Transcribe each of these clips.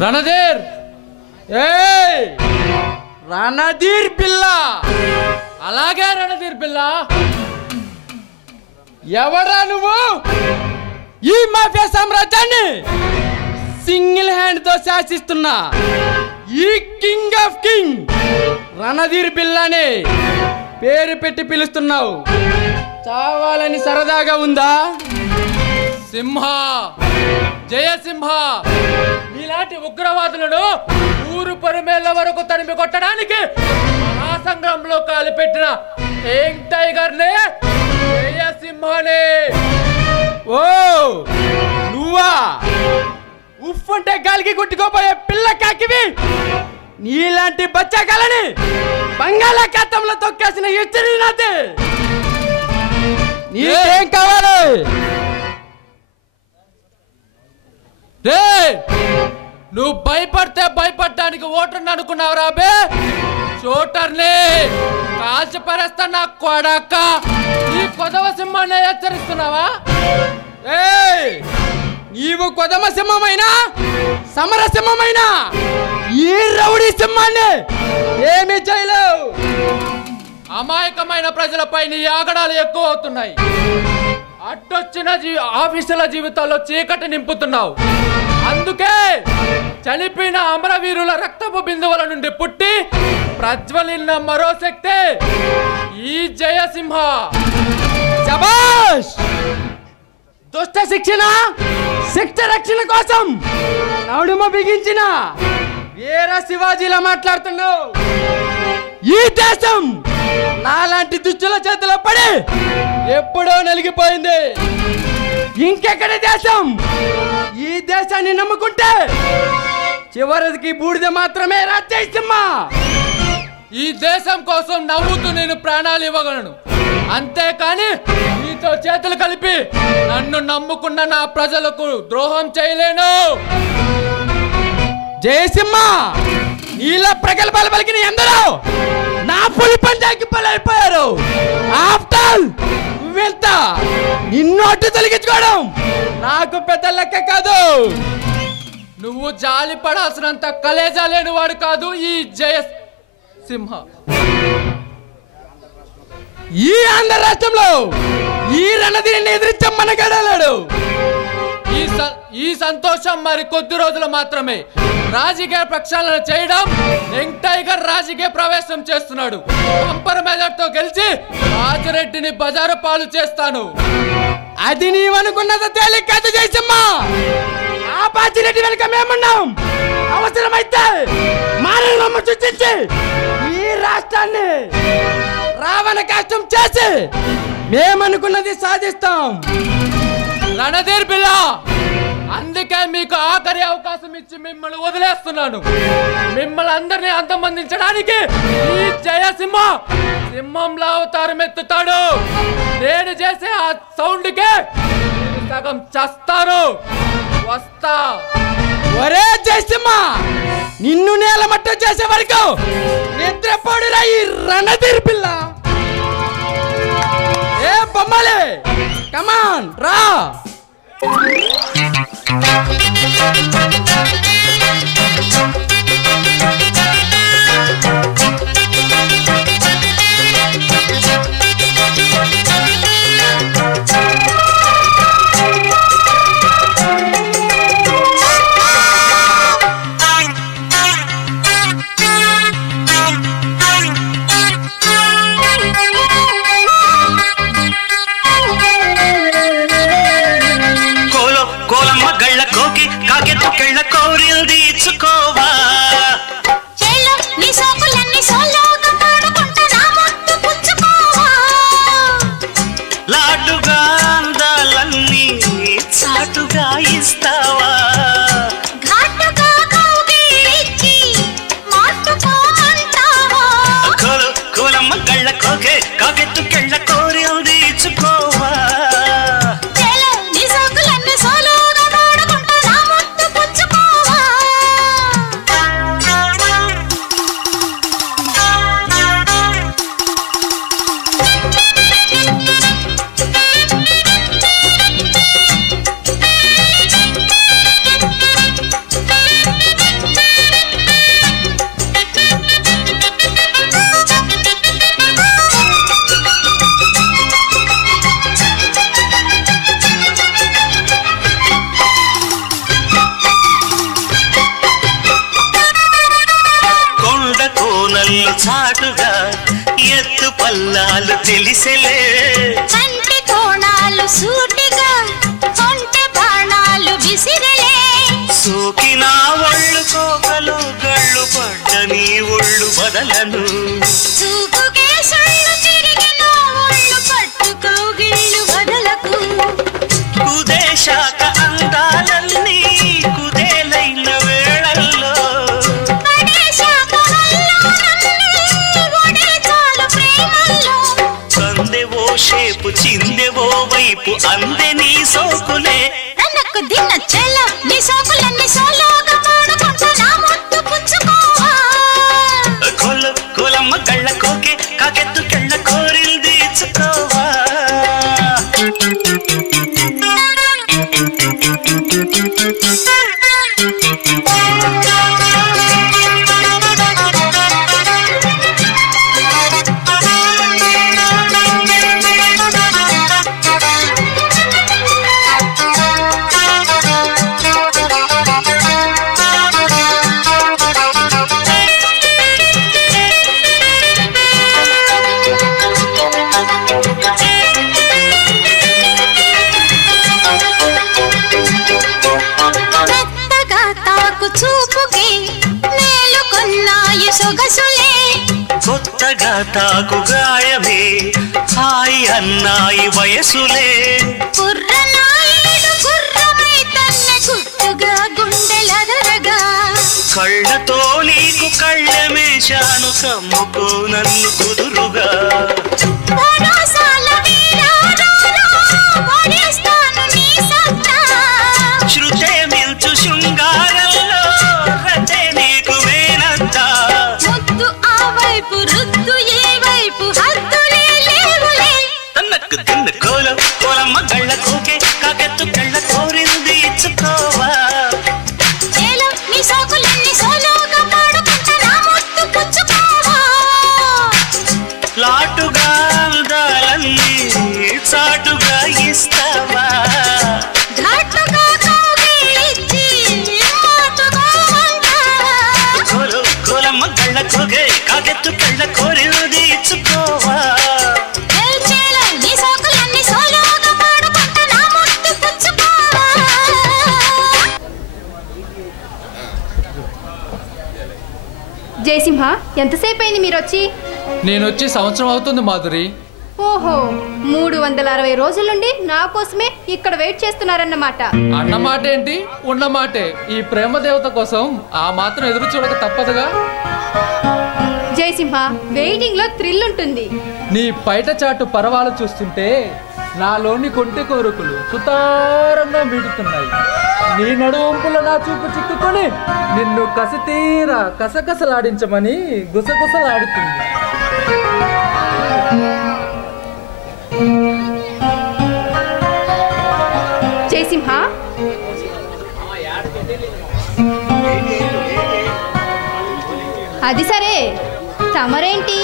రణధీర్ రణధీర్ పిల్ల అలాగే రణధీర్ పిల్ల ఎవరా నువ్వు ఈ మాఫియా సామ్రాజ్యాన్ని సింగిల్ హ్యాండ్ తో శాసిస్తున్నా ఈ కింగ్ ఆఫ్ కింగ్ రణధీర్ పిల్లని పేరు పెట్టి పిలుస్తున్నావు చావాలని సరదాగా ఉందా సింహ జయసింహ ఇలాంటి ఉగ్రవాదులను ఊరు పరిమేళ్ల వరకు తరిమి కొట్టడానికి ఆ సంగ్రామంలో కాలిపెట్టిన యంగ్ టైగర్ నే జయసింహనే ఓ నువ్వా ఉఫ్ అంటే గాలికి కొట్టుకోపోయే పిల్ల కాకివి నీలాంటి బచ్చాకాలని బంగాళాఖాతంలో తొక్కేసిన ఇచ్చిరి నాది నీకేం కావాలి నువ్వు భయపడితే భయపడడానికి ఓటర్ని అనుకున్నావురా బే షూటర్ని కాల్చి పరేస్తా నా కొడక ఈ కొదవ సింహాన్ని హెచ్చరిస్తున్నావా నీవు కొదమ సింహమైనా సమర సింహమైనా ఈ రౌడీ సింహాన్ని ఏమి చేయలేవు అమాయకమైన ప్రజలపై నీ ఆగడాలు ఎక్కువ అవుతున్నాయి అడ్డొచ్చిన ఆఫీసుల జీవితాల్లో చీకటి నింపుతున్నావు అందుకే చనిపోయిన అమరవీరుల రక్తపు బిందువుల నుండి పుట్టి ప్రజ్వలిన మరో శక్తి ఈ జయసింహ శభాష్ దుష్ట శిక్షణ శిక్ష రక్షణ కోసం నడుమ బిగించిన వీర శివాజీలా మాట్లాడుతున్నావు ఈ దేశం నాలాంటి దుష్టుల చేతిలో పడి ఎప్పుడో నలిగిపోయింది ఇంకెక్కడి దేశం ఈ దేశాన్ని నమ్ముకుంటే చివరికి బూడిద మాత్రమే రాజేసింహ ఈ దేశం కోసం నవ్వుతూ నేను ప్రాణాలు ఇవ్వగలను అంతేకాని నీతో చేతులు కలిపి నన్ను నమ్ముకున్న నా ప్రజలకు ద్రోహం చేయలేను జయసింహ ఇలా ప్రగల్భాలు పలికిన ఎందరో నా పులి పంచాకి బలైపోయారు ఆఫ్టర్ వెళ్త నిన్ను అడ్డు తొలగించుకోవడం నాకు పెద్ద లెక్క కాదు నువ్వు జాలి పడాల్సినంత కలేజా లేని వాడు కాదు ఈ జయసింహ ఈ ఆంధ్ర రాష్ట్రంలో ఈ రణధీరిని ఎదిరించే మనగడలేడు ఈ సంతోషం మరి కొద్ది రోజులు మాత్రమే రాజకీయ ప్రక్షాళన చేయడం యంగ్ టైగర్ రాజకీయ ప్రవేశం చేస్తున్నాడు కంపర్ మెజార్టీతో గెలిచి రాజిరెడ్డిని బజారు పాలు చేస్తాను అది నీవనుకున్నది తేలిక కాదు జయసింహ ఆ బాజిరెడ్డి వెనుక మేమున్నాం అవసరమైతే మానవ సృష్టించి ఈ రాష్ట్రాన్ని రావణ కష్టం చేసి మేమనుకున్నది సాధిస్తాం రణధీర్ పిల్ల అందుకే మీకు ఆఖరి అవకాశం ఇచ్చి మిమ్మల్ని వదిలేస్తున్నాను మిమ్మల్ని అందరినీ అంతమందించడానికి ఈ జయసింహ సింహంలా అవతారం ఎత్తుతాడు నేను చేసే ఆ సౌండ్ కే సగం చస్తారు వస్తా ఒరే జయసింహ నిన్ను నేలమట్ట చేసే వరకు నిద్రపోడురా ఈ రణధీర్ పిల్ల ఏ బొమ్మలే కమాన్ రా మెరిసెలే కంటి కోణాలు సూటిగా కొంటె బాణాలు విసిరలే సోకిన ఒళ్ళు కోకలు గళ్ళు పడ్డ నీ ఒళ్ళు బదలను చూపుకే సొళ్ళు తిరిగిన ఒళ్ళు పట్టుకో గిళ్ళు బదలకు కుదేశాక అందాలన్నీ కుదేలైన వేళల్లో పడేశాక హల్లాలన్నీ ఒడే చాలు ప్రేమల్లో సందెవో షేపు చిందెవో వైపు అందే నీ సోకులే నన్నకు దిన్న చెల్ల నీ సోకులన్నీ సోలోగా పాడుకుంటా నా ముద్దు పుచ్చుకోవా కొలమ్మ కళ్ళ కోకే కాకెత్తు కెళ్ళ కోరిల్ తీర్చుకోవా మెత్తగా తాకు చూపుకి మేలుకొన్నాయి సొగసులే కొత్తగా తాకు గాయమే హాయి అన్నాయి వయసులే కుర్రనాయుడు గుర్రమై తన్నే గుట్టుగా గుండెలదరగా కళ్ళతో నీకు కళ్ళమేశాను కమ్ముకో నన్ను కుదురుగా భరోసాల వీరారారా, వడిస్తాను నీ సత్తా. శృతే మిల్చు శృంగారంలో రతే నీకు మేనంతా ముద్దు ఆ వైపు రుద్దు ఈ వైపు హద్దులే లేవులే తన్నకు తిన్న కోలమ్మ గళ్ళ కోకే కాకెత్తు కళ్ళ కోరింది ఇచ్చుకోవా ఏలో నీ సోకులన్నీ సోలోగా పాడుకుంటా నా ముద్దు పుచ్చుకోవా లాటుగా అందాలన్నీ చాటుగా ఇస్తావా ఘాటుగా కౌగిలించి మాటుకోమంటా కోలమ్మ గళ్ళ కోకే కాకెత్తు కళ్ళ కోరింది ఇచ్చుకోవా ఏచేలో నీ సోకులన్నీ సోలోగా పాడుకుంటా నా ముద్దు పుచ్చుకోవా జయసింహ ఎంతసేపు అయింది మీరు వచ్చి? నేను వచ్చి సంవత్సరం అవుతుంది మాధురి. ఓహో 360 రోజుల నుండి నా కోసమే ఇక్కడ వెయిట్ చేస్తున్నారన్నమాట. అన్నమాట ఏంటి ఉన్నమాటే. ఈ ప్రేమ దేవత కోసం ఆ మాత్రం ఎదురు చూడక తప్పదుగా. జయసింహ వెయిటింగ్ లో థ్రిల్ ఉంటుంది. నీ పైట చాటు పరవాలు చూస్తుంటే నాలోని కొంటె కోరికలు సుతారంగా మీడుతున్నాయి. నీ నడువంపుల నా చూపు చిక్కుకొని నిన్ను కసితీరా కసకసలాడించమని గుసగుసలాడుతుంది. జయసింహ అది సరే తమరేంటి?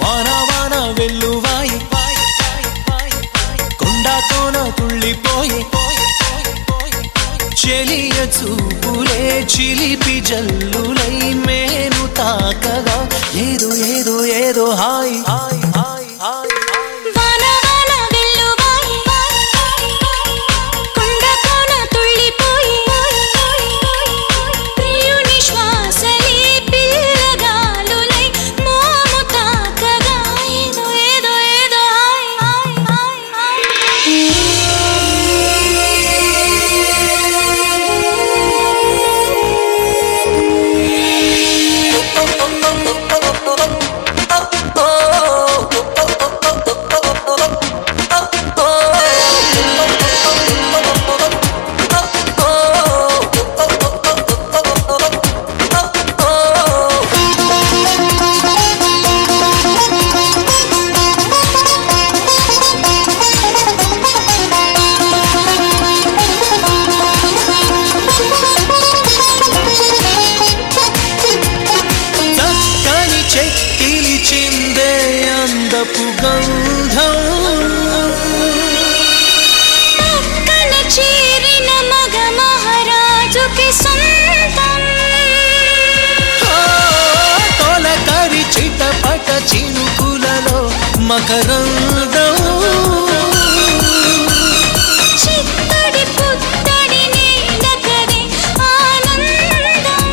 వాన వాన వెల్లువాయి కొండతోన తుళ్ళిపోయి చెలియ చూపులే చిలిపి జల్లులై మేను తాకగా ఏదో ఏదో ఏదో హాయ్ హాయ్ హాయ్ హాయ్ వాన వాన వెల్లువాయి కొండకోన తుళ్ళిపోయి ప్రియుని శ్వాసలే పిల్లగాలులై మోము తాకగా ఏదో ఏదో ఏదో హాయ్ హాయ్ హాయ్ ఓ చూపు గంధం పక్కన చేరిన మగ మహారాజుకి సొంతం తొలకరి చిటపట చినుకులలో మకరందం చిత్తడి పుత్తడి నీలకరే ఆనందం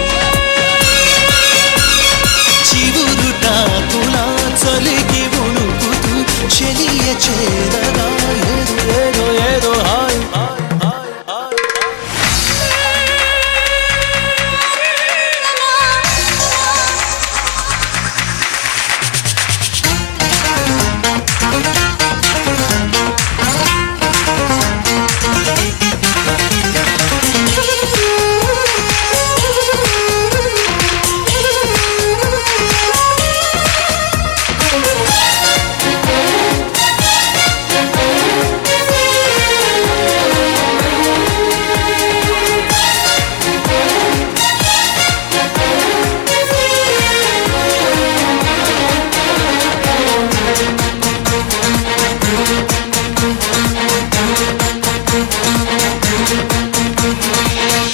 చివురుటాకులా చలికి ఉణుకుతూ చెలియ చేరగా ఏదో ఏదో హాయ్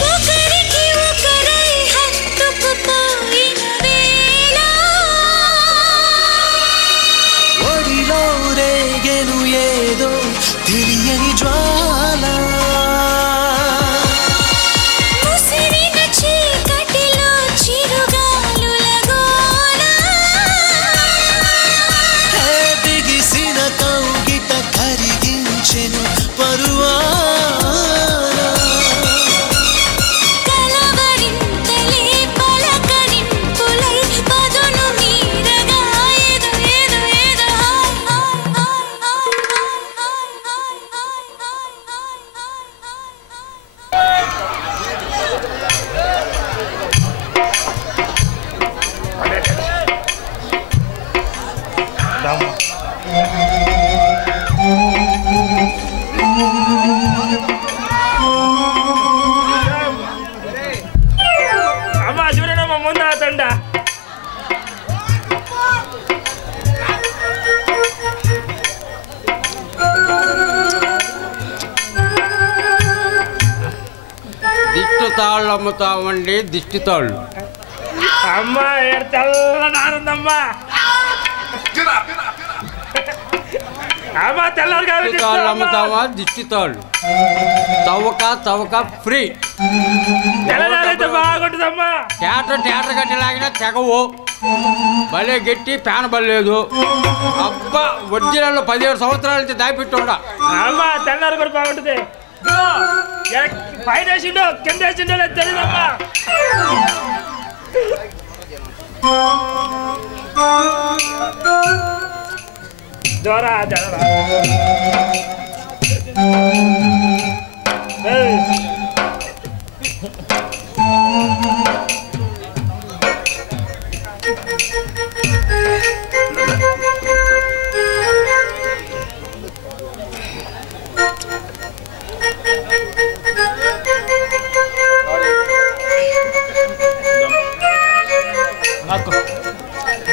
ఒకరికి ఒకరై హత్తుకుపోయిన వేళ ఒడిలో రేగెను ఏదో తెలియని జ్వాల ముసిరిన చీకటిలో చిరుగాలుల గోల బిగిసిన కౌగిట కరిగించెను పరువాన కలవరింతలే పలకరింపులై పదును మీరగా ఏదో ఏదో ఏదో అమ్మ చూడనమ్మ ముందు తండ దిష్టి తాళ్ళు అమ్ముతామండి దిష్టి తాళ్ళు అమ్మ ఏడు తెల్లదారుందమ్మా అమ్మ తెల్లరు దిష్టి తాళ్ళు అమ్ముతామా దిష్టి తాళ్ళు తవ్వక ఫ్రీ తెల్లదారైతే బాగుంటుందమ్మా థియేటర్ గట్టి లాగినా తెగవు భలే గట్టి ప్యాన్ బలేదు అబ్బా ఒరిజినల్ 17 సంవత్సరాల నుంచి దాచిపెట్టుండా అమ్మ తెల్లారు కూడా బాగుంటుంది పైన వేసిండో కింద వేసిండో లేదు తెలియదమ్మా దూరా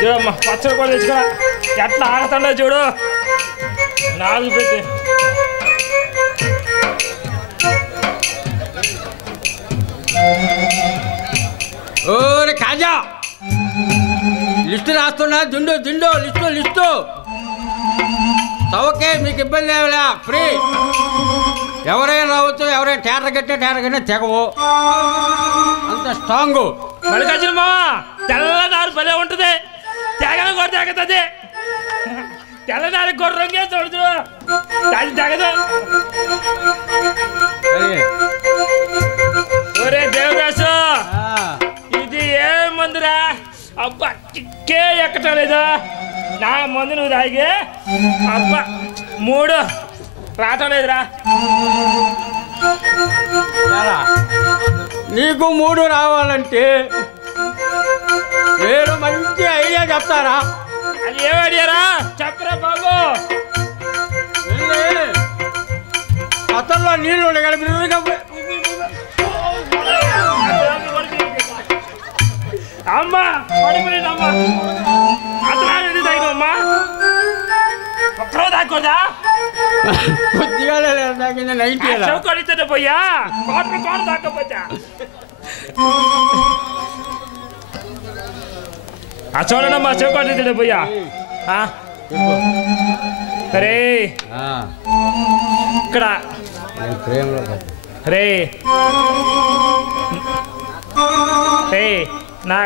చూడమ్మా పచ్చడి కూడా తెచ్చుకో ఎట్లా ఆగుతుండో చూడు నాలుగు పెట్టి ఓరే కాజా లిస్టు రాస్తున్నా దిండు లిస్టు సవకే మీకు ఇబ్బంది ఏమిలే ఫ్రీ ఎవరైనా రావచ్చు ఎవరైనా థియేటర్ కట్టినా తెగవు అంత స్ట్రాంగు మల్లికార్జున మామ తెల్లదారు భలే ఉంటుంది తెగన కూడా తెగతుంది తెల్లదారి కూడా రంగే చూడు అది తెగదు ఒరే దేవదాసు ఇది ఏ మందురా అబ్బా కిక్కే ఎక్కటం లేదా నా మందు నువ్వు తాగి అబ్బా 3 రావటం లేదురా నీకు 3 రావాలంటే వేరు మంచి ఐడియా చెప్తారా అది ఏం ఐడియారా చెప్పరా బాబు అతల్లో నీళ్ళు అమ్మా పడిపోయిందమ్మా అతను తగినమ్మా తాకూడదా కొద్దిగా తాగింది 90 చౌకడితే పోయా కోట తాకపోతే చూడమ్మా చౌకడితే పోయా అరే ఇక్కడ రే నా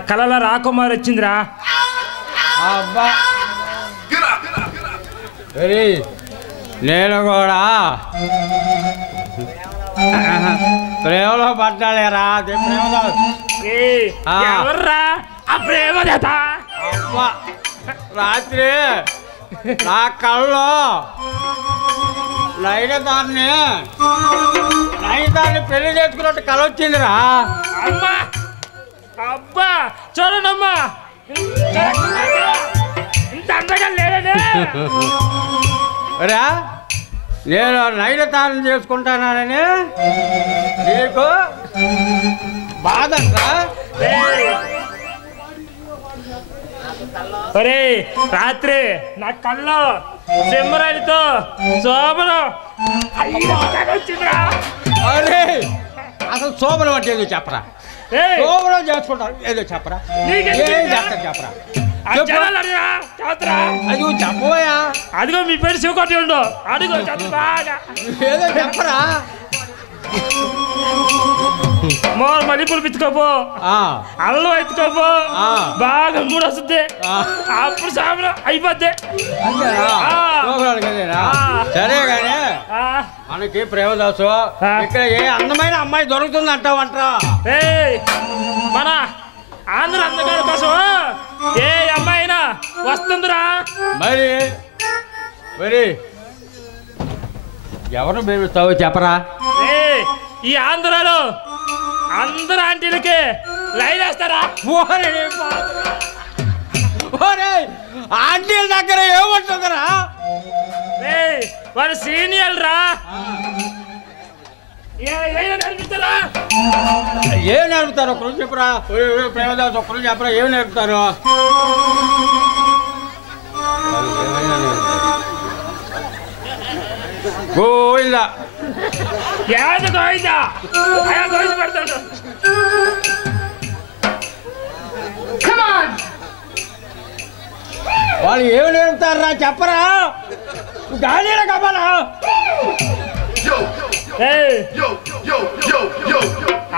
కళ్ళలో రాకుమార్ వచ్చిందిరా అబ్బా నేను కూడా ప్రేమలో పడ్డాలేరా ఎవర్రా ఆ ప్రేమ అబ్బా రాత్రి నా కళ్ళలో నైదాన్ని పెళ్లి చేసుకున్నట్టు కళ వచ్చిందిరా అమ్మా అబ్బా చూడండమ్మా ఇంత అంతగా లేదనే రా నేను నైదాన్ని చేసుకుంటానని నీకు బాధంటా ఒరే రాత్రి నా కళ్ళు సింహరాడితో శోభనం వచ్చిందిరా అరే అసలు శోభనం అంటే ఏదో చెప్పరా శోభనం చేసుకుంటారు ఏదో చెప్పరా ఏం చేస్తారు చెప్పరా అదిగో చెప్పబోయా అదిగో మీ పేరు శివకోటి ఉండు అదిగో ఏదో చెప్పరా మోర్ మల్లెపూలు పిచ్చుకోపో అల్లం ఎత్తుకోపో బాగా మూడు వస్తుంది అప్పుడు సాయంత్రం అయిపోద్ది సరే కానీ మనకి ప్రేమదాసు ఇక్కడ ఏ అందమైన అమ్మాయి దొరుకుతుంది అంటావంటరా మన ఆంధ్ర అందగారి కోసం ఏ అమ్మాయి అయినా వస్తుందిరా మరి ఎవరు ప్రేమిస్తావో చెప్పరా ఈ ఆంధ్రాలో అందరు ఆంటీలకి లైన్ వేస్తారా ఆంటీల దగ్గర ఏముంటుందిరా వాడు సీనియర్ రా నేర్పిస్తారా ఏం నేర్పుతారు ఒకరు చెప్పరా ప్రేమదాస్ ఒకరు చెప్పరా ఏం నేర్పుతారు గోవిందా గోవిందా గోవింద పెడతాడు వాళ్ళు ఏమి నేర్పుతారా చెప్పరా గాలిలో కమ్మలా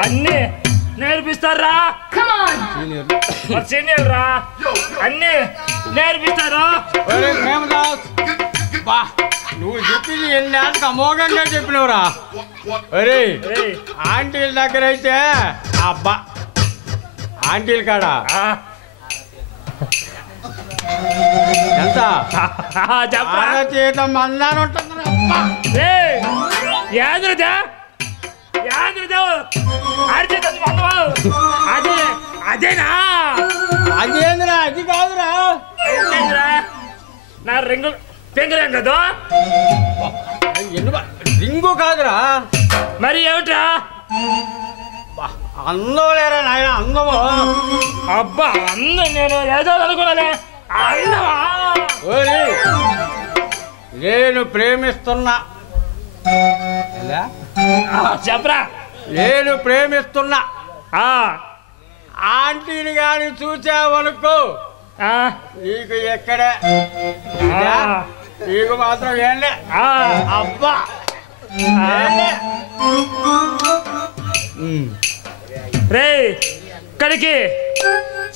అన్ని నేర్పిస్తారా సీనియర్ రా అన్ని నేర్పిస్తారు నువ్వు చెప్పింది ఎన్ని అమోఘంగా చెప్పినవురా అరే ఆంటీల దగ్గర అయితే అబ్బా ఆంటీల కాడ ఎంత జీతం మందాన్ని ఉంటుంది అదేనా అదేంద్రా అది కాదురా నా రింగు పెంగులేం కదా రింగు కాదురా మరి ఏమిట్రా అందం లేరా నాయన అందము అబ్బా అందం నేను ఏదో అనుకున్నానే అందమా నేను ప్రేమిస్తున్నా చెప్పరా నేను ప్రేమిస్తున్నా ఆంటీని కానీ చూసావనుకో నీకు ఎక్కడే నీకు మాత్రం ఏంలే అబ్బా రే ఇక్కడికి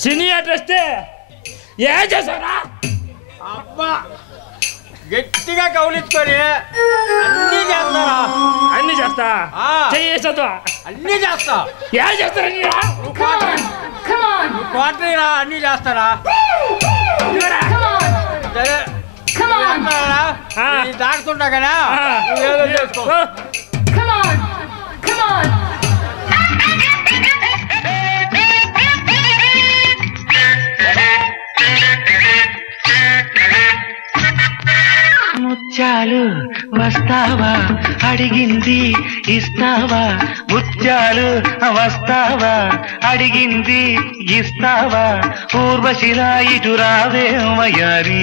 సీనియర్ వస్తే ఏం చేశారా అబ్బా గట్టిగా కౌలించుకొని అన్ని చేస్తారా అన్ని చేస్తా చేస్తా అన్ని చేస్తా ఏం చేస్తారా క్వార్టరీరా అన్ని చేస్తారా సరే దాటుతుంటా కదా నువ్వేదో చేసుకో ముత్యాలు వస్తావా అడిగింది ఇస్తావా ముత్యాలు వస్తావా అడిగింది ఇస్తావా ఊర్వశిలా ఇటు రావే మయారి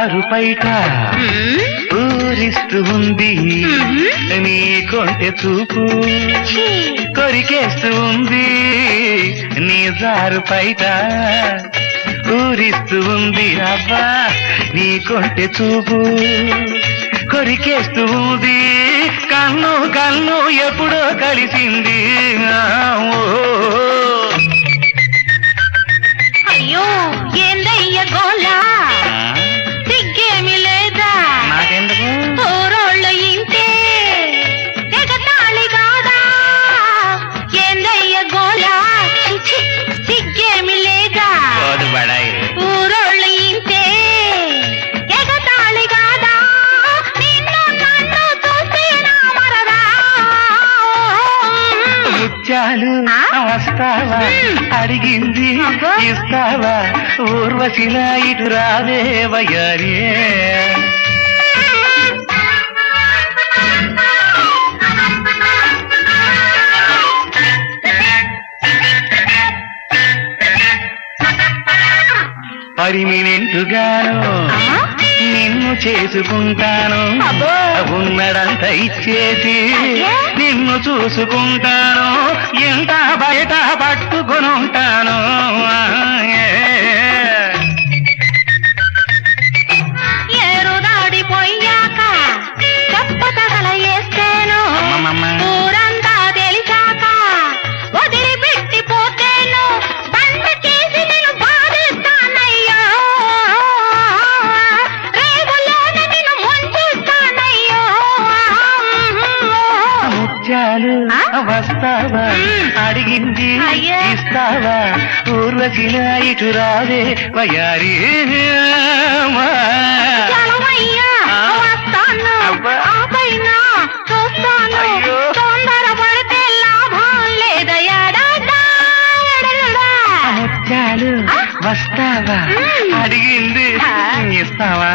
జారు పైట ఊరిస్తూ ఉంది నీ కొంటె చూపు కొరికేస్తూ ఉంది నీ జారు పైట ఊరిస్తూ ఉంది అబ్బా నీ కొంటె చూపు కొరికేస్తూ ఉంది కన్ను కన్ను ఎప్పుడో కలిసింది అయ్యో ఏందయ్య గోలా సిగ్గేమి లేదా నాకెందుకు ఊరోళ్ళు ఇంటే ఎగతాళి కాదా ఏందయ్య గోలా సిగ్గేమి లేదా ఊరోళ్ళు ఇంటే ఎగతాళి కాదా నిన్ను నన్ను చూస్తే నా మరదా ముత్యాలు వస్తావా అడిగింది ఇస్తావా ఊర్వశిలా ఇటు రావే వయ్యారే పరిమినెంటుగాను నిన్ను చేసుకుంటాను ఉన్నదంతా ఇచ్చేసి నిన్ను చూసుకుంటాను ఎంత బయట పట్టుకొని ఉంటాను ఏరు దాడిపోయాక చెప్పతగల వేస్తేను ఊరంతా తెలిసాక వదిలిపెట్టిపోతేను బండి చేసి నేను బాధిస్తానయ్యో రేవులోన నేను ముంచుస్తానయ్యో ముత్యాలు వస్తావా అడిగింది ఇస్తావా ఊర్వశిలా ఇటు రావే వయ్యారి వస్తాను ఆపైన చూస్తాను తొందర పడితే లాభం లేదయ్యాడా ముత్యాలు వస్తావా అడిగింది ఇస్తావా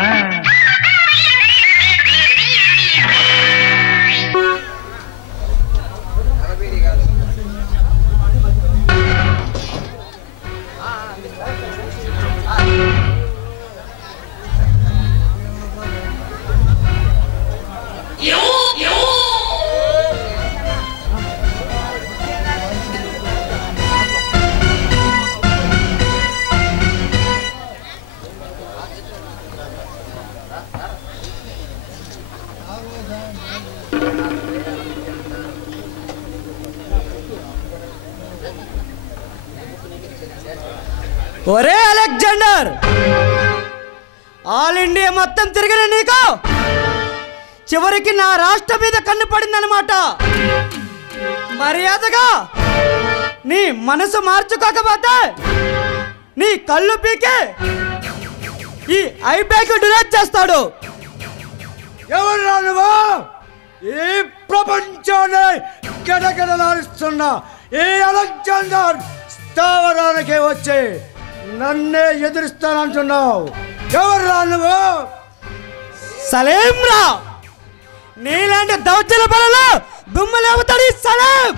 ఒరే అలెగ్జాండర్ ఆల్ ఇండియా మొత్తం తిరిగిన నీకు చివరికి నా రాష్ట్రం మీద కన్ను పడిందన్నమాట మర్యాదగా నీ మనసు మార్చుకోకపోతే నీ కళ్ళు పీకి ఈ ఐబ్యాక్ డిలీట్ చేస్తాడు. ఎవరు నువ్వు? ఈ ప్రపంచాన్ని గడగడలాడిస్తున్న ఈ అలెగ్జాండర్ స్థావరానికి వచ్చి నన్నే ఎదురిస్తానంటున్నావు. ఎవరు నువ్వు? సలేం రా, నీలాంటి దౌర్జన్య పనులు దుమ్ము లేవుతాడు సలేం.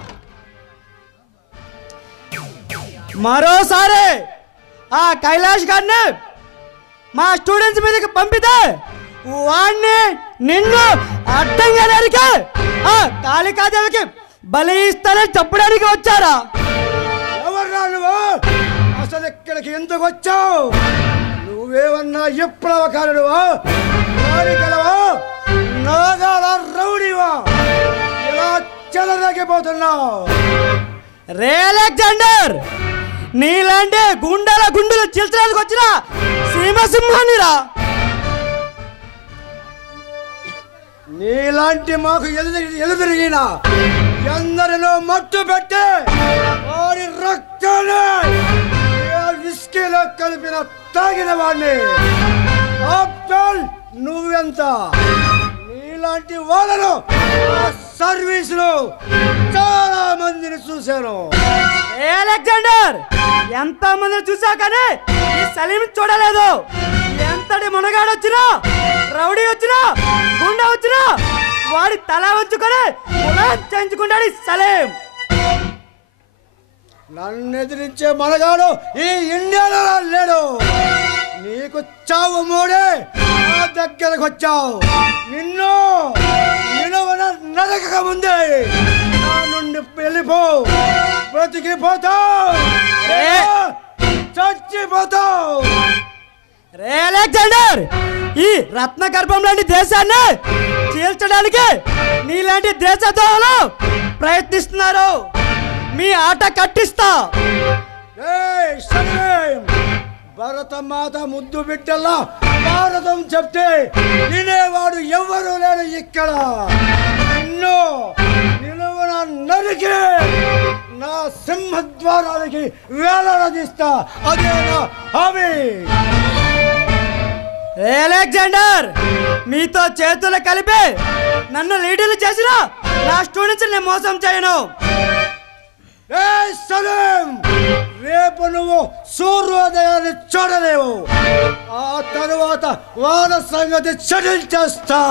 మరోసారి ఆ కైలాష్ గారిని మా స్టూడెంట్స్ మీదకి పంపితే వాడిని నిన్ను అడ్డంగా నరికి ఆ కాళికాదేవికి బలి ఇస్తానని చెప్పడానికి వచ్చారా? ఎవరు నువ్వు? అసలు ఇక్కడికి ఎందుకు వచ్చావు? నువ్వేమన్నా విప్లవకారుడువా, రాణికలవా, నాగాల రౌడీవా? ఇలా చెలరేగిపోతున్నావు. రే అలెగ్జాండర్, నీలాంటి గుండెల గుండెలు చీల్చడానికి వచ్చిన సీమసింహానిరా. నీలాంటి మాకు ఎదురుగిన ఎందరినో మట్టు పెట్టి వాడి రక్తాన్ని విస్కీలో కలిపిన తాగిన వాడిని. ఆఫ్టర్ నువ్వెంత? నీలాంటి వాళ్ళను సర్వీసులో చాలా మందిని చూశాను. ఏ అలెగ్జాండర్, ఎంత మందిని చూసా కానీ ఈ సలీం చూడలేదు. ఎంతటి మునగాడొచ్చినా, రౌడీ వచ్చినా, గుండె వచ్చినా వాడి తల వంచుకొని కులం చేయించుకుంటాడు ఈ సలీం. నన్ను ఎదిరించే మనగాడు ఈ ఇండియాలో లేడు. నీకు చావు మూడే, దగ్గరకు వచ్చావు. నిన్ను నరకక ముందే నా నుండి వెళ్ళిపో. బ్రతికిపోతావు, చచ్చిపోతావు. రే అలెగ్జాండర్, ఈ రత్న గర్భం లాంటి దేశాన్ని చీల్చడానికి నీలాంటి దేశద్రోహులు ప్రయత్నిస్తున్నారు. మీ ఆట కట్టిస్తా. భరతమాత ముద్దు బిడ్డల్లా భారతం చెప్తే వినేవాడు ఎవరు లేడు ఇక్కడ. నిన్ను నిలువున నరికి నా సింహద్వారానికి వేలాడదీస్తా. అదే నా హామీ. అలెగ్జాండర్, మీతో చేతులు కలిపి నన్ను లీడర్లు చేసిన నా స్టూడెంట్స్ నేను మోసం చేయను. సలీం, రేపు నువ్వు సూర్యోదయాన్ని చూడలేవు. ఆ తరువాత వాళ్ళ సంగతి సెటిల్ చేస్తా.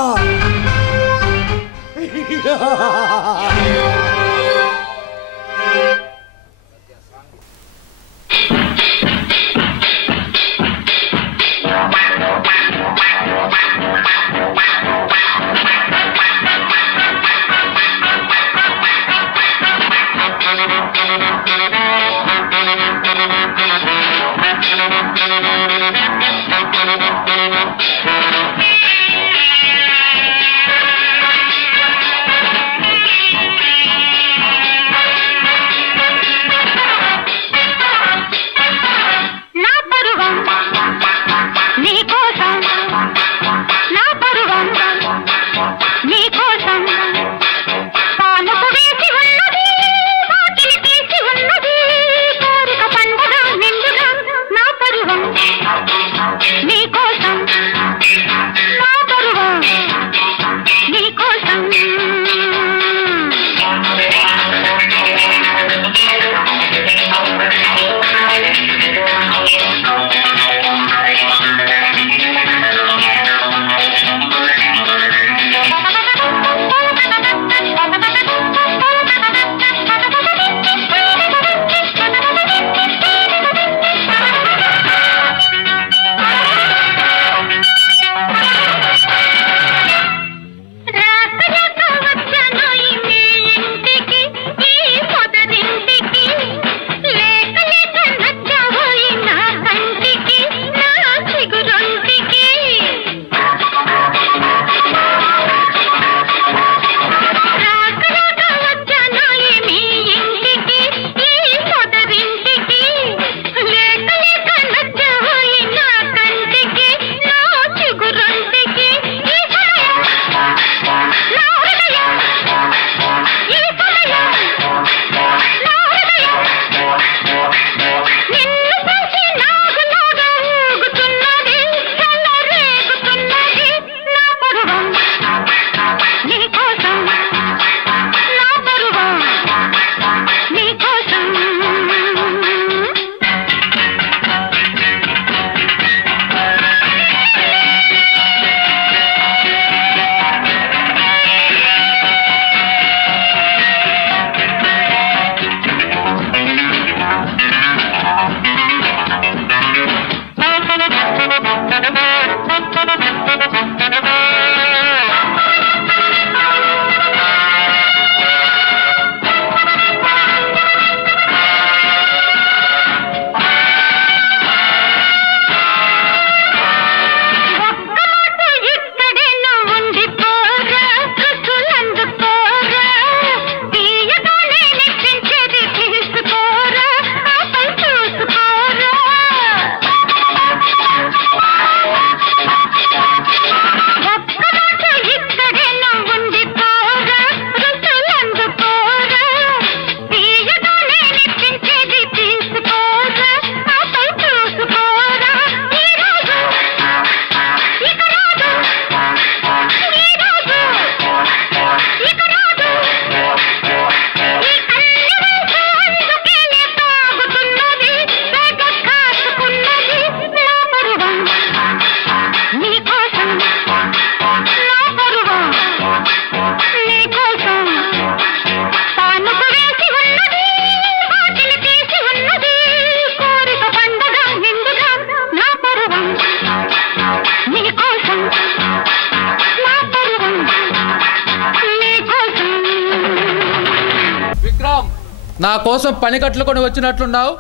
నా కోసం పని కట్టుకొని వచ్చినట్లున్నావు.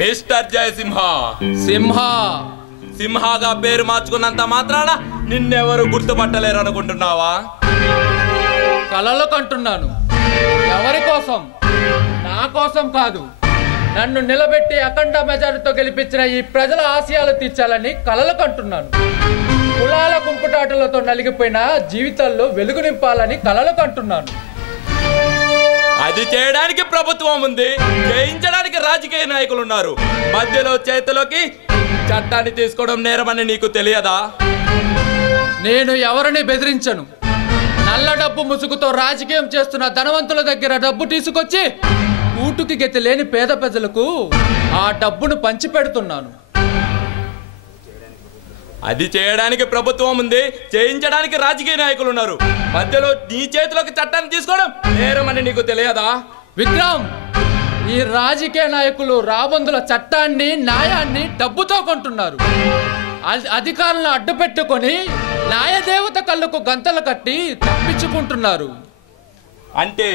మిస్టర్ జయసింహ. సింహాగా పేరు మార్చుకున్నంత మాత్రాన నిన్నెవరు గుర్తుపట్టలేరు అనుకుంటున్నావా? కలలు కంటున్నాను. ఎవరి కోసం? నా కోసం కాదు. నన్ను నిలబెట్టి అఖండ మెజారిటీతో గెలిపించిన ఈ ప్రజల ఆశయాలు తీర్చాలని కలలు కంటున్నాను. కులాల కుంపుటాటలతో నలిగిపోయిన జీవితాల్లో వెలుగు నింపాలని కలలు కంటున్నాను. అది చేయడానికి ప్రభుత్వం ఉంది, చేయించడానికి రాజకీయ నాయకులు ఉన్నారు. మధ్యలో చేతిలోకి చట్టాన్ని తీసుకోవడం నేరమని నీకు తెలియదా? నేను ఎవరిని బెదిరించను. నల్ల డబ్బు ముసుగుతో రాజకీయం చేస్తున్న ధనవంతుల దగ్గర డబ్బు తీసుకొచ్చి కూటుకి గతి లేని పేద ప్రజలకు ఆ డబ్బును పంచి పెడుతున్నాను. అది చేయడానికి ప్రభుత్వం ఉంది, చేయించడానికి రాజకీయ నాయకులు ఉన్నారు. మధ్యలో నీ చేతిలోకి చట్టాన్ని తీసుకోవడం నేరమని నీకు తెలియదా? విక్రమ్, ఈ రాజకీయ నాయకులు రాబందుల చట్టాన్ని న్యాయాన్ని డబ్బుతో కొంటున్నారు. అధికారులను అడ్డు పెట్టుకొని న్యాయదేవత కళ్ళకు గంతలు కట్టి తప్పించుకుంటున్నారు. అంటే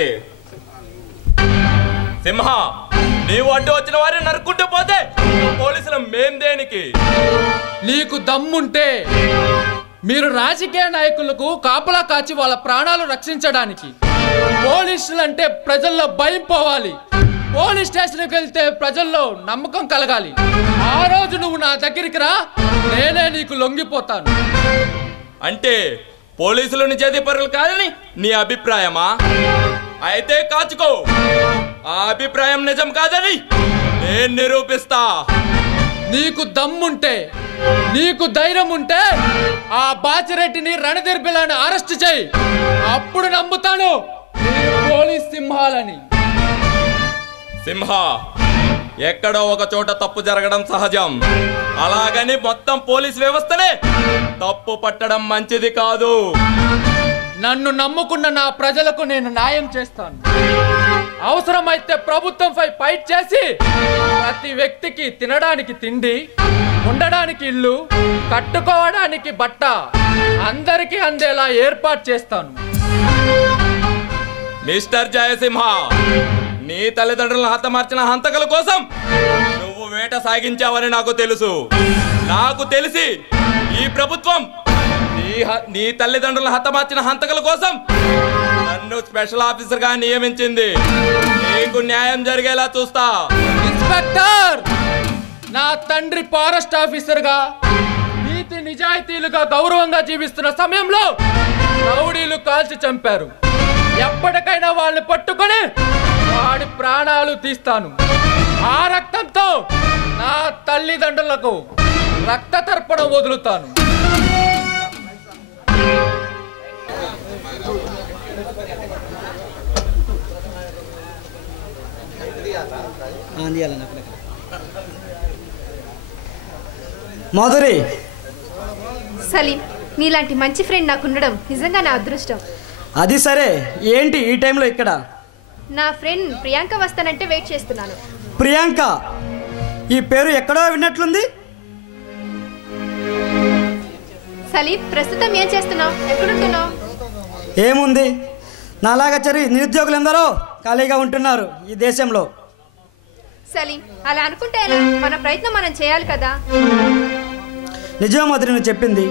సింహ, నీవు అడ్డు వచ్చిన వారిని నరుక్కుంటూ పోతే పోలీసులు మేం దేనికి? నీకు దమ్ముంటే మీరు రాజకీయ నాయకులకు కాపలా కాచి వాళ్ళ ప్రాణాలు రక్షించడానికి. పోలీసులంటే ప్రజల్లో భయం పోవాలి. పోలీస్ స్టేషన్కి వెళ్తే ప్రజల్లో నమ్మకం కలగాలి. ఆ రోజు నువ్వు నా దగ్గరికి రా, నేనే నీకు లొంగిపోతాను. అంటే పోలీసులు నిజాయితీ పరులు కాదని నీ అభిప్రాయమా? అయితే కాచుకో. ఆ అభిప్రాయం నిజం కాదని నేను నిరూపిస్తా. నీకు దమ్ముంటే, నీకు ధైర్యం ఉంటే ఆ బాచిరెడ్డిని రణదిర్బిలాన్ని అరెస్ట్ చేయి. అప్పుడు నమ్ముతాను పోలీస్ సింహాలని. సింహ, ఎక్కడో ఒక చోట తప్పు జరగడం సహజం. అలాగని మొత్తం పోలీస్ వ్యవస్థనే తప్పు పట్టడం మంచిది కాదు. నన్ను నమ్ముకున్న నా ప్రజలకు నేను న్యాయం చేస్తాను. అవసరమైతే ప్రభుత్వంపై ఫైట్ చేసి ప్రతి వ్యక్తికి తినడానికి తిండి, ఉండడానికి ఇల్లు, కట్టుకోవడానికి బట్ట అందరికీ అందేలా ఏర్పాటు చేస్తాను. మిస్టర్ జయసింహ, నీ తల్లిదండ్రులను హతమార్చిన హంతకుల కోసం నువ్వు వేట సాగించావని నాకు తెలుసు. నాకు తెలిసి ఈ ప్రభుత్వం నీ తల్లిదండ్రులను హతమార్చిన హంతకుల కోసం నన్ను స్పెషల్ ఆఫీసర్ గా నియమించింది. నీకు న్యాయం జరిగేలా చూస్తా. ఇన్స్పెక్టర్, నా తండ్రి ఫారెస్ట్ ఆఫీసర్ గా నీతి నిజాయితీలుగా గౌరవంగా జీవిస్తున్న సమయంలో రౌడీలు కాల్చి చంపారు. ఎప్పటికైనా వాళ్ళని పట్టుకొని వాడి ప్రాణాలు తీస్తాను. ఆ రక్తంతో నా తల్లిదండ్రులకు రక్త తర్పణం వదులుతాను. మాధురి, సలీం, నీలాంటి మంచి ఫ్రెండ్ నాకు ఉండడం నిజంగా నా అదృష్టం. అది సరే, ఏంటి ఈ టైంలో ఇక్కడ? నా ఫ్రెండ్ ప్రియాంక వస్తానంటే వెయిట్ చేస్తున్నాను. ప్రియాంక? ఈ పేరు ఎక్కడో విన్నట్లుంది. సలీం, ప్రస్తుతం ఏం చేస్తున్నావు? ఎక్కడుంటున్నావు? ఏముంది, నాలాగా నిరుద్యోగులు ఎందరో ఖాళీగా ఉంటున్నారు ఈ దేశంలో. సలీం, అలా అనుకుంటే ఎలా? మన ప్రయత్నం మనం చేయాలి కదా. నిజమే మాధురి నువ్వు చెప్పింది.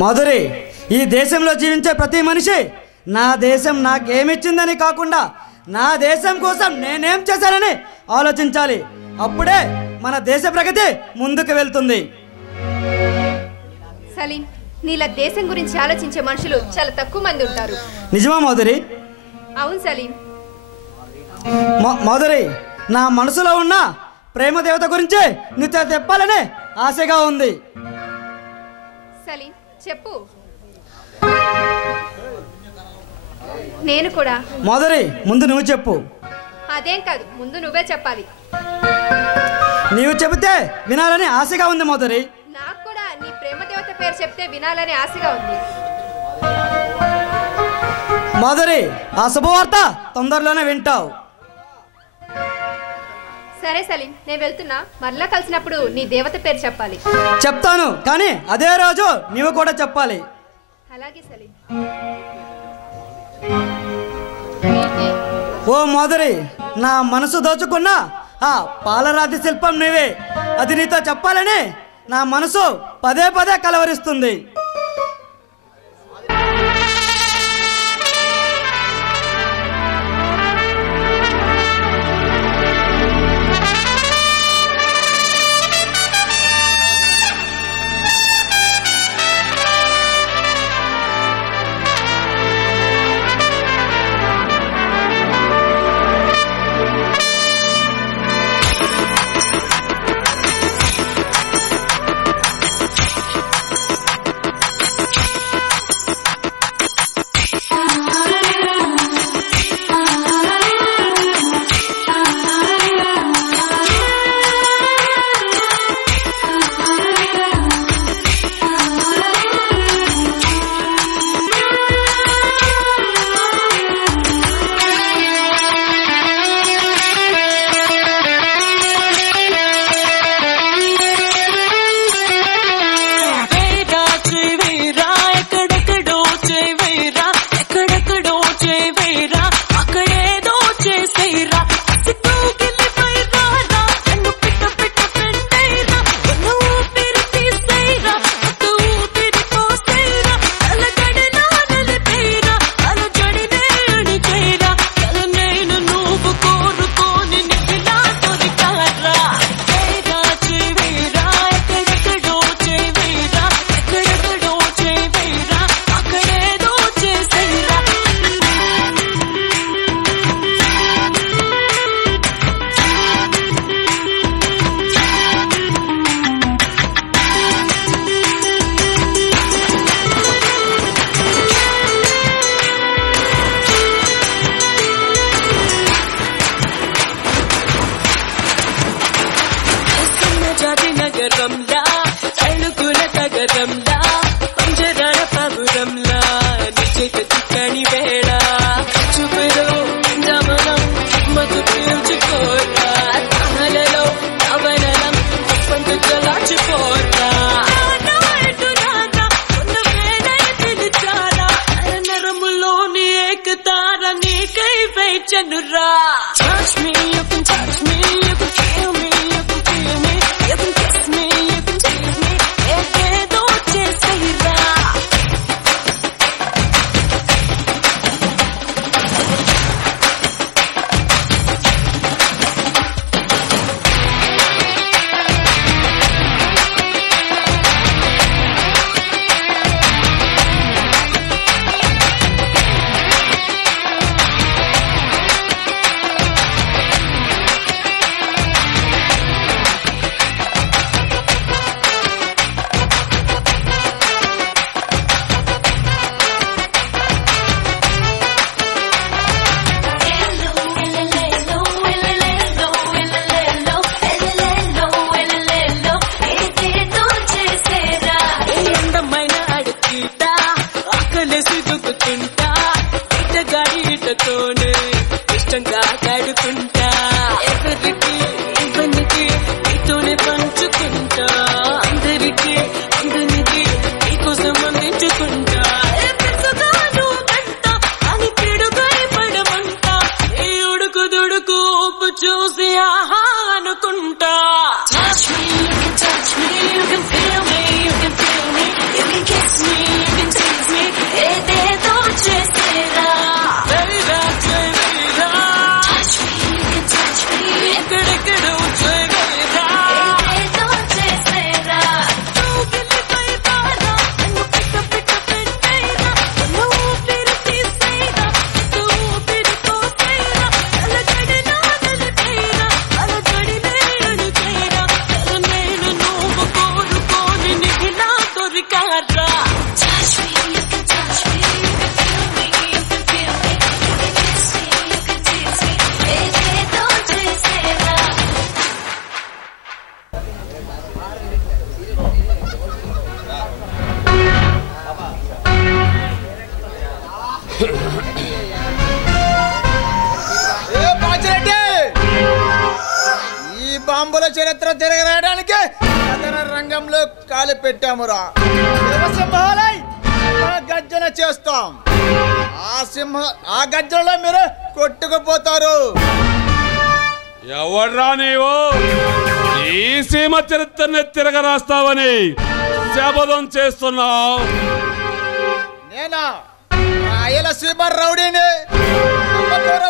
మాధురి, ఈ దేశంలో జీవించే ప్రతి మనిషి నా దేశం నాకేమిచ్చిందని కాకుండా నా దేశం కోసం నేనేం చేశానని ఆలోచించాలి. అప్పుడే మన దేశ ప్రగతి ముందుకు వెళ్తుంది. సలీం, నీలా దేశం గురించి ఆలోచించే మనుషులు చాలా తక్కువ మంది ఉంటారు. నిజమా మాధురి? అవును సలీం. మాధురి, నా మనసులో ఉన్న ప్రేమ దేవత గురించి నీతో చెప్పాలని ఆశగా ఉంది. సలీం, చెప్పు. నేను కూడా. మాధురి, ముందు నువ్వు చెప్పు. అదేం కాదు, ముందు నువ్వే చెప్పాలి. నీవు చెబితే వినాలని ఆశగా ఉంది మాధురి. నాకు కూడా నీ ప్రేమ దేవత పేరు చెప్తే వినాలని ఆశగా ఉంది. మాధురి, ఆ శుభవార్త తొందరలోనే వింటావు. సరే సలీం, నేను వెళ్తున్నా. మరలా కలిసినప్పుడు నీ దేవత పేరు చెప్పాలి. చెప్తాను, కానీ అదే రోజు నీవు కూడా చెప్పాలి. అలాగే సలీం. ఓ మోదరి, నా మనసు దోచుకున్న ఆ పాలరాతి శిల్పం నీవే. అది నీతో చెప్పాలని నా మనసు పదే పదే కలవరిస్తుంది. బాంబుల చరిత్ర తిరగరాయడానికి కథన రంగంలో కాలు పెట్టామురా. గర్జన చేస్తాం. ఆ గజ్జల్లో మీరు కొట్టుకుపోతారు. ఎవర్రా నీవు ఈ సీమ చరిత్రని తిరగరాస్తావని శపథం చేస్తున్నావు? నేనా రాయలసీమ రౌడీని,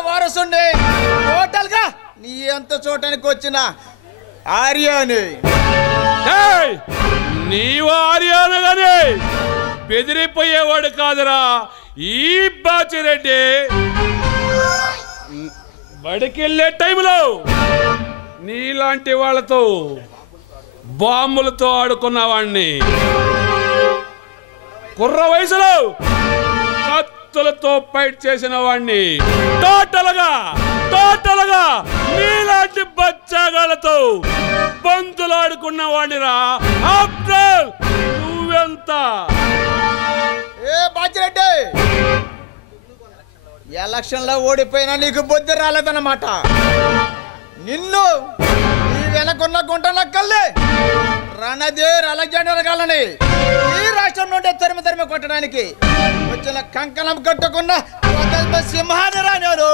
వారసుండి, టోటల్ గా నీ ఎంత చూడటానికి వచ్చిన ఆర్యాని. నీవు ఆర్యాను గాని బెదిరిపోయేవాడు కాదురా ఈ బాచిరెడ్డి. బడికెళ్ళే టైంలో నీలాంటి వాళ్ళతో బాంబులతో ఆడుకున్నవాణ్ణి, కుర్ర వయసులో కత్తులతో ఫైట్ చేసిన వాణ్ణి, టోటల్ గా నీలాంటి బచ్చాగాళ్ళతో బంతులు ఆడుకున్న వాణ్ణిరా. ఆఫ్టర్ నువ్వెంత? ఏ బాచిరెడ్డి, ఎలక్షన్ లో ఓడిపోయినా నీకు బుద్ధి రాలేదన్నమాట. నిన్ను నీ వెనకున్న గుంట నక్కల్ని రణధీర్ అలెగ్జాండర్ గాలని ఈ రాష్ట్రం నుండి తరిమి కొట్టడానికి వచ్చిన కంకణం కట్టుకున్న సింహాన్ని రాను.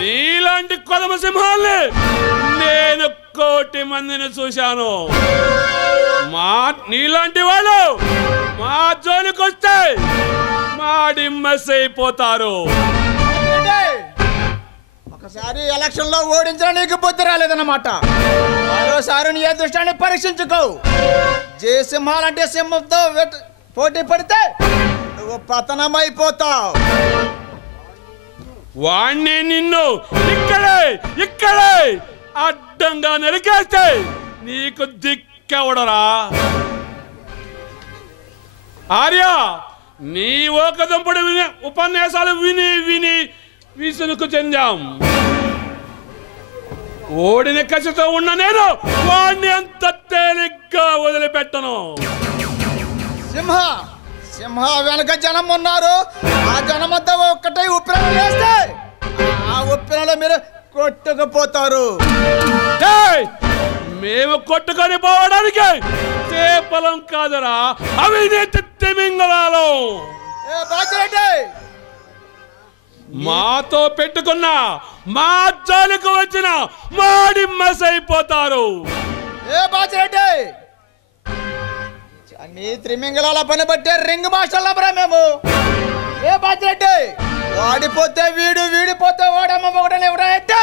నీలాంటి కొదమ సింహాల్ని నేను 1,000,000 మందిని చూశాను. నీలాంటి వాళ్ళు మా జోలికి వస్తే మాడి మెస్ అయిపోతారు. ఒకసారి ఎలక్షన్ లో ఓడించిన నీకు బుద్ధి రాలేదన్నమాట. మరోసారి నీ అదృష్టాన్ని పరీక్షించుకో. జయసింహాలంటే సింహంతో పోటీ పడితే నువ్వు పతనమైపోతావు. వాణ్ణి నిన్ను ఇక్కడే అడ్డంగా నరికేస్తే నీకు దిక్కెవడరా? ఆర్య, నీ ఓకదంపుడు ఉపన్యాసాలు విని విసునుకు చెందాం. ఓడిన కసితో ఉన్న నేను వాణ్ణి అంత తేలిగ్గా వదిలిపెట్టను. సింహ వెనక జనం ఉన్నారు. ఆ జనమంతా ఒక్కటే ఉప్పిన వేస్తే ఆ ఉప్పినలో మీరు కొట్టుకుపోతారు. మేము కొట్టుకొని పోవడానికి చేపలం కాదురా, అవినీతి తిమింగలాలు. మాతో పెట్టుకున్న మా జాలకు వచ్చిన మాడి మస్ అయిపోతారు. నీ త్రిమింగళాల పని బట్టే రింగ్ మాస్టర్లమరా మేము. ఏ బాధ్యరెడ్డి, వాడిపోతే వీడిపోతే వాడమ్మ ఒకటని ఎవరైతే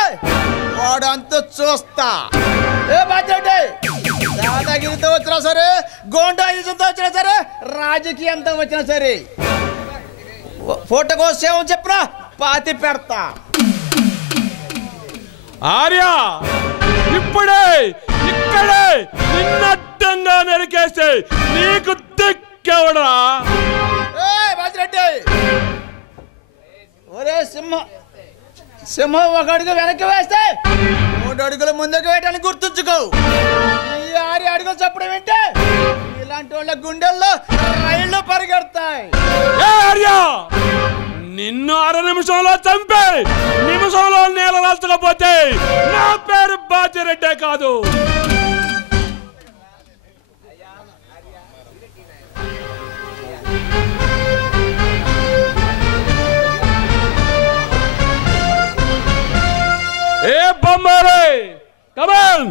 వాడు అంత చూస్తా. ఏ బాధ్యరెడ్డి, దాదాగిరితో వచ్చినా సరే, గోండాయిజంతో వచ్చినా సరే, రాజకీయంతో వచ్చినా సరే, ఫోటోకో సేవ చెప్పినా పాతి పెడతా. ఆర్య, ఇక్కడే నిన్నడ్డంగా నరికేస్తే నీకు దిక్కెవడరా? ఒరే సింహం ఒక అడుగు వెనక్కి వేస్తే 3 అడుగులు ముందుకు వేయటానికి గుర్తుంచుకో. ఈ 6 అడుగులు చెప్పడం వింటే ఇలాంటి వాళ్ళ గుండెల్లో రైళ్లు పరిగెడతాయి. నిన్ను 1/2 నిమిషంలో చంపే నిమిషంలో నేల రాల్చకపోతే నా పేరు బాచిరెడ్డే కాదు. ఏ బొమ్మరే, కమాన్.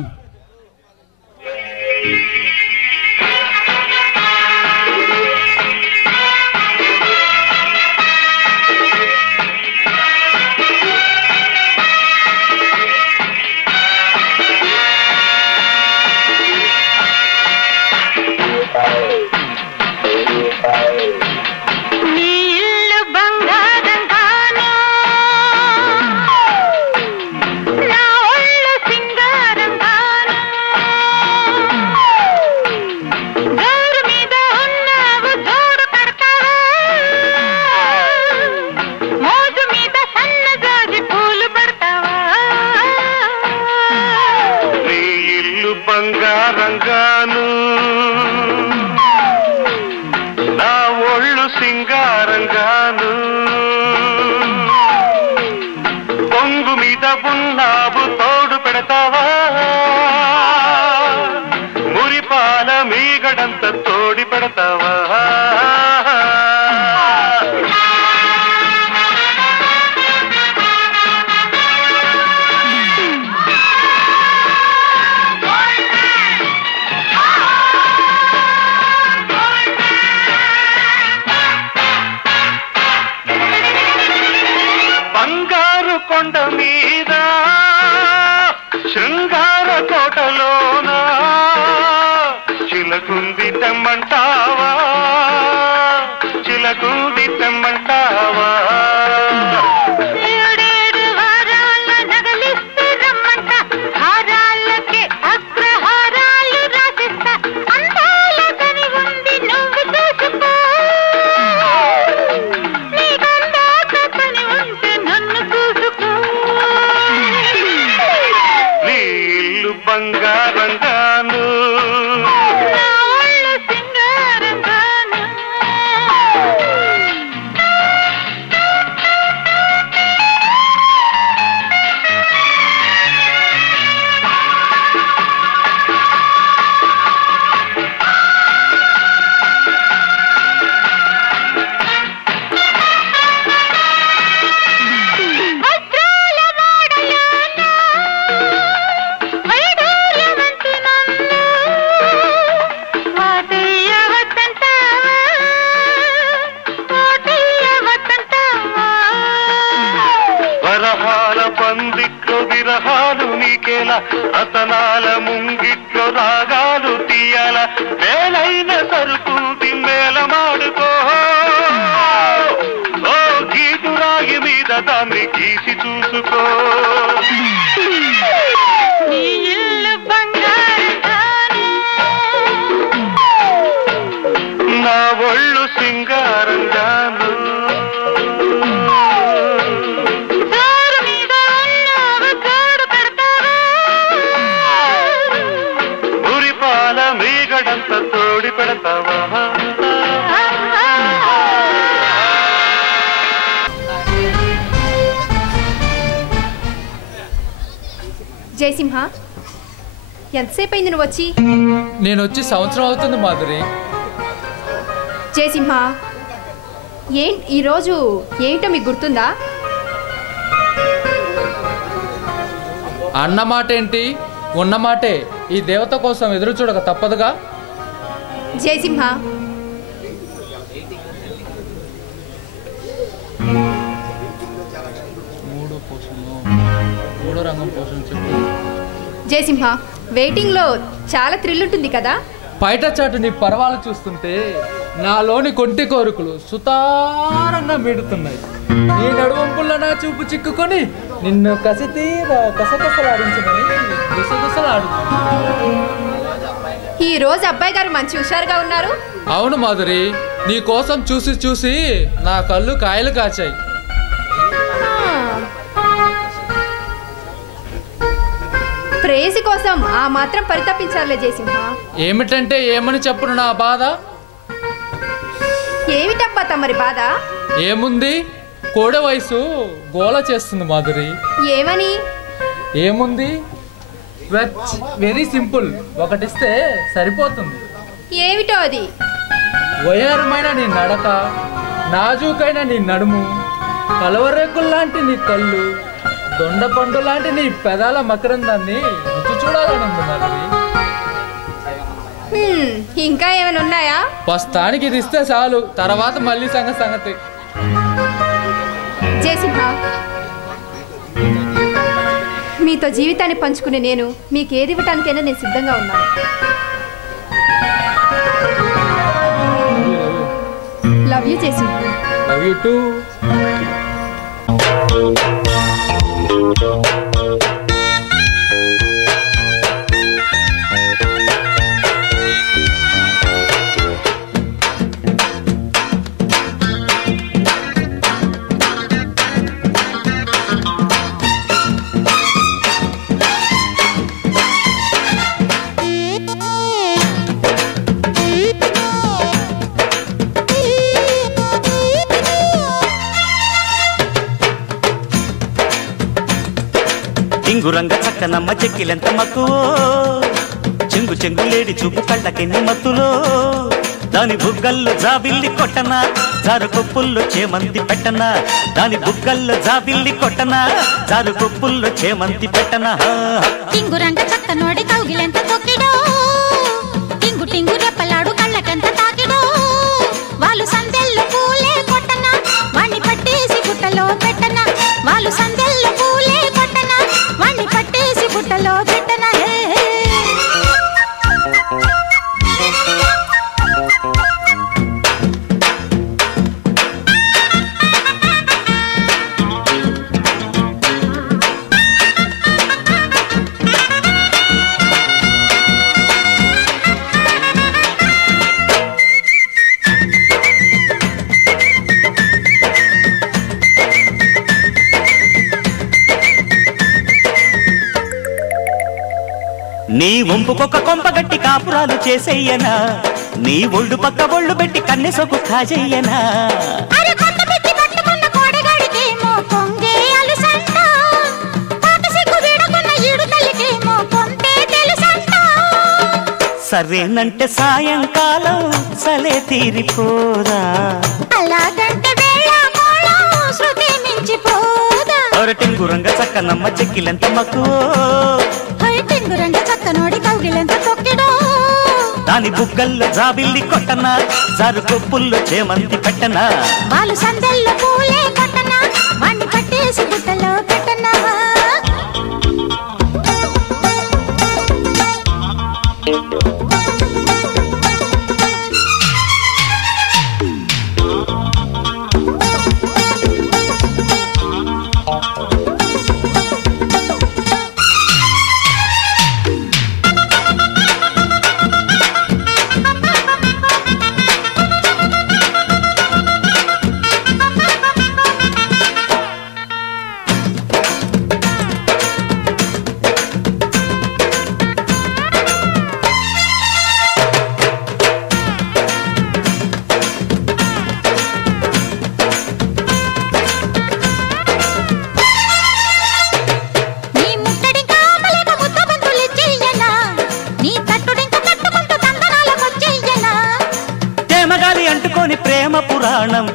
ఉన్నావు తోడు పెడతావా మురిపాల మీగ మేగడంత తోడి పెడతావా బంగారు కొండ మీద శృంగార కోటలోన చిలకుంది తెమ్మంటావా చిలకుంది తెమ్మంటావా బంగారంగాను పందిట్లో విరహాలు నీకేలా అతనాల ముంగిట్లో రాగాలు తీయాల మేలైన సరుకుంది మేలమాడుకో ఓ గీటు రాగి మీద దాన్ని గీసి చూసుకో నా ఒళ్ళు సింగారంగాను మేగడంత తోడి పెడతావా జయసింహ ఎంతసేపు అయింది నువ్వు వచ్చి? నేను వచ్చి సంవత్సరం అవుతుంది మాధురి. జయసింహ ఈరోజు ఏంటో మీకు గుర్తుందా? అన్నమాట ఏంటి ఉన్నమాటే. ఈ దేవత కోసం ఎదురు చూడక తప్పదుగా. జయసింహ మూడో రంగం పోషణ చెప్పు. జయసింహ వెయిటింగ్ లో చాలా థ్రిల్ ఉంటుంది కదా. బయట చాటు నీ పర్వాలు చూస్తుంటే నాలోని కొంటి కోరికలు సుతారంగా మీడుతున్నాయి. నీ నడువంపుల్లో నా చూపు చిక్కుకొని నిన్ను కసి తీరా కసకసలాడించమని గుసగుసలాడుతుంది. ఈ రోజు అబ్బాయి గారు మంచి హుషారుగా ఉన్నారు. అవును మాధురి, నీ కోసం చూసి చూసి నా కళ్ళు కాయలు కాచాయి. ప్రేయసి కోసం ఆ మాత్రం పరితపించాలే జయసింహ. ఏమిటంటే ఏమని చెప్పును నా బాధ? ఏమిటబ్బా తమరి బాధ? ఏముంది, కోడె వయసు గోల చేస్తుంది మాధురి. ఏమని? ఏముంది, వెరీ సింపుల్, ఒకటిస్తే సరిపోతుంది. ఏమిటో అది? వయారమైన నీ నడక, నాజూకైన నీ నడుము, కలవరేకుల్లాంటి నీ కళ్ళు, దొండపండు లాంటి నీ పెదాల మకరందాన్ని రుచి చూడాలనుంది మాధురి. ఇంకా ఏమైనా ఉన్నాయా? ప్రస్తుతానికి ఇది ఇస్తే చాలు, తర్వాత మళ్ళీ సంగతి. జయసింహ మీతో జీవితాన్ని పంచుకునే నేను మీకు ఏది ఇవ్వటానికైనా నేను సిద్ధంగా ఉన్నాను. Love you Jayasimha. Love you two. రంగ చక్కనమ్మ చెక్కిలెంత మక్కువో, చెంగు చెంగులేడి చూపు కళ్ళకెన్ని మత్తులో దాని బుగ్గల్లో జాబిల్లి కొట్టనా జారు కొప్పుల్లో చేమంతి పెట్టనా దాని బుగ్గల్లో జాబిల్లి కొట్టనా జారు కొప్పుల్లో చేమంతి పెట్టనా టింగురంగ చక్క నోడి కౌగిలెంత తొక్కిడో టింగు టింగు రెప్పలాడు కళ్ళకెంత తాకిడో వాళ్ళు సందెల్లో పూలే కొట్టనా వాణ్ణి పట్టేసి గుట్టలో పెట్టనా వాళ్ళు సందెల్లో పూలే కొట్టనా వాణ్ణి పట్టేసి గుట్టలో పెట్టనా నీ వంపుకొక కొంపగట్టి కాపురాలు చేసేయనా నీ ఒళ్ళు పక్క ఒళ్ళు పెట్టి కన్నె సొక్కు కాజేయనా సరేనంటే సాయంకాలం సలే తీరిపోదా అలాగంటే శృతి మించిపోదా టింగురంగ చక్కనమ్మ చెక్కిలెంత మక్కువో టింగురంగ చక్క నోడి కౌగిలెంత తొక్కిడో దాని బుగ్గల్లో జాబిల్లి కొట్టనా జారు కొప్పుల్లో చేమంతి పెట్టనా వాళ్ళు సందెల్లో పూలే కొట్టనా వాణ్ణి పట్టేసి గుట్టలో పెట్టనా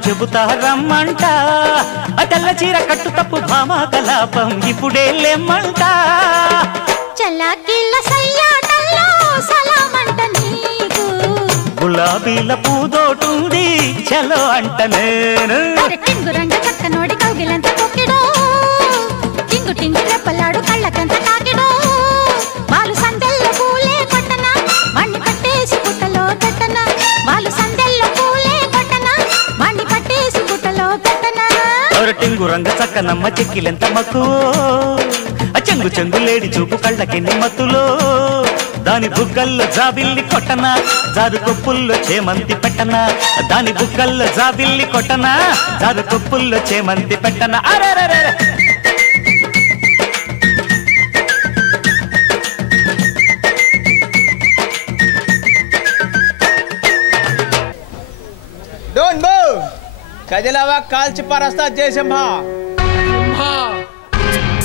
చెబుతా రమ్మంట తెల్ల చీర కట్టు తప్పు భామా కలాపం ఇప్పుడే లేమ్మంట చల్లాకిల్ల సయ్యాటల్లో సలామంట నీకు గులాబీల పూదోటుంది చలో అంట నేను టింగురంగ చక్క నోడి కౌగిలెంత తొక్కిడో టింగు టింగు రెప్పలాడు కళ్ళకంత తాకిడో వాళ్ళు సందెల్లో పూలే కొట్టనా వాణ్ణి పట్టేసి గుట్టలో పెట్టనా వాళ్ళు సందెల్లో పూలే కొట్టనా వాణ్ణి పట్టేసి గుట్టలో పెట్టనా టింగురంగ చక్కనమ్మ చెక్కిలెంత మక్కువో చెంగు చెంగులేడి చూపు కళ్ళకెన్ని మత్తులో దాని బుగ్గల్లో జాబిల్లి కొట్టనా జారు కొప్పుల్లో చేమంతి పెట్టనా దాని బుగ్గల్లో జాబిల్లి కొట్టనా జారు కొప్పుల్లో చేమంతి పెట్టనా అరెరెరె డోంట్ మూవ్ కదిలవా కాల్చి పరస్తా జయసింహ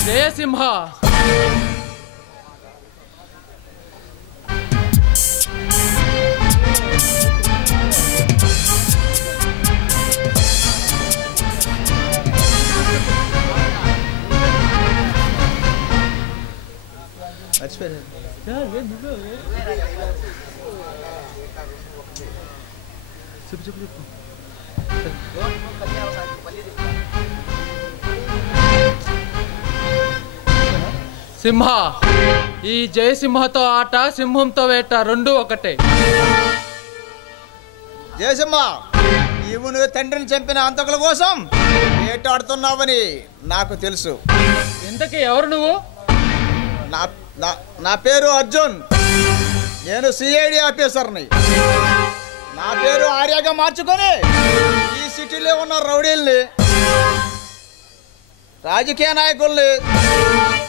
జయసింహ సింహ ఈ జయసింహతో ఆట సింహంతో వేట రెండు ఒకటే జయసింహ నీవు నువ్వు తండ్రిని చంపిన హంతకుల కోసం వేటాడుతున్నావని నాకు తెలుసు. ఇంతకీ ఎవరు నువ్వు? నా పేరు అర్జున్, నేను సిఐడి ఆఫీసర్ని. నా పేరు ఆర్యగా మార్చుకొని ఈ సిటీలో ఉన్న రౌడీల్ని, రాజకీయ నాయకుల్ని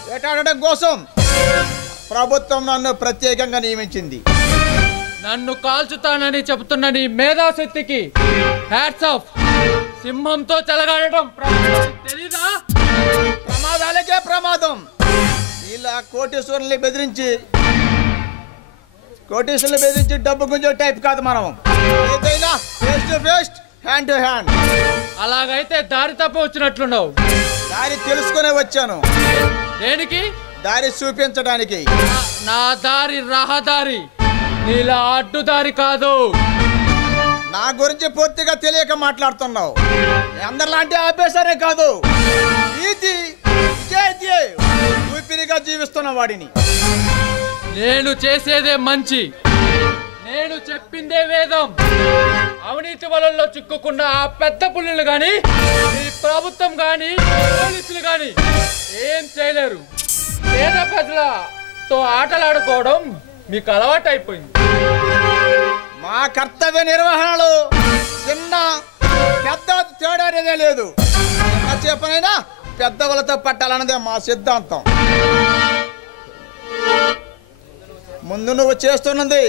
వేటాడడం కోసం ప్రభుత్వం నన్ను ప్రత్యేకంగా నియమించింది. నన్ను కాల్చుతానని చెబుతున్న నీ మేధాశక్తికి హ్యాట్స్ ఆఫ్. సింహంతో చెలగాడటం తెలీదా? ప్రమాదాలకే ప్రమాదం. ఇలా కోటేశ్వరుల్ని బెదిరించి కోటేశ్వర్లు బెదిరించి డబ్బు గుంజే టైప్ కాదు మనం. ఏదైనా face to face, hand to hand. అలాగైతే దారి తప్ప వచ్చినట్లున్నావు. దారి తెలుసుకునే వచ్చాను. దేనికి? దారి చూపించడానికి. నా దారి రహదారి, నీలా అడ్డుదారి కాదు. నా గురించి పూర్తిగా తెలియక మాట్లాడుతున్నావు. అందరిలాంటి ఆపేసరే కాదు, నీతి నిజాయితీ ఊపిరిగా జీవిస్తున్న వాడిని. నేను చేసేదే మంచి, నేను చెప్పిందే వేదం. అవినీతి వలల్లో చిక్కుకున్న ఆ పెద్ద పుల్లులు గాని, ఈ ప్రభుత్వం గాని, పోలీసులు గాని ఏం చేయలేరు. పేద ప్రజలతో ఆటలాడుకోవడం మీకు అలవాటు అయిపోయింది. మా కర్తవ్య నిర్వహణలో చిన్న పెద్ద తేడా అనేదే లేదు. చిన్న చేపనైనా పెద్దవాళ్ళతో పట్టాలన్నదే మా సిద్ధాంతం. ముందు నువ్వు చేస్తున్నది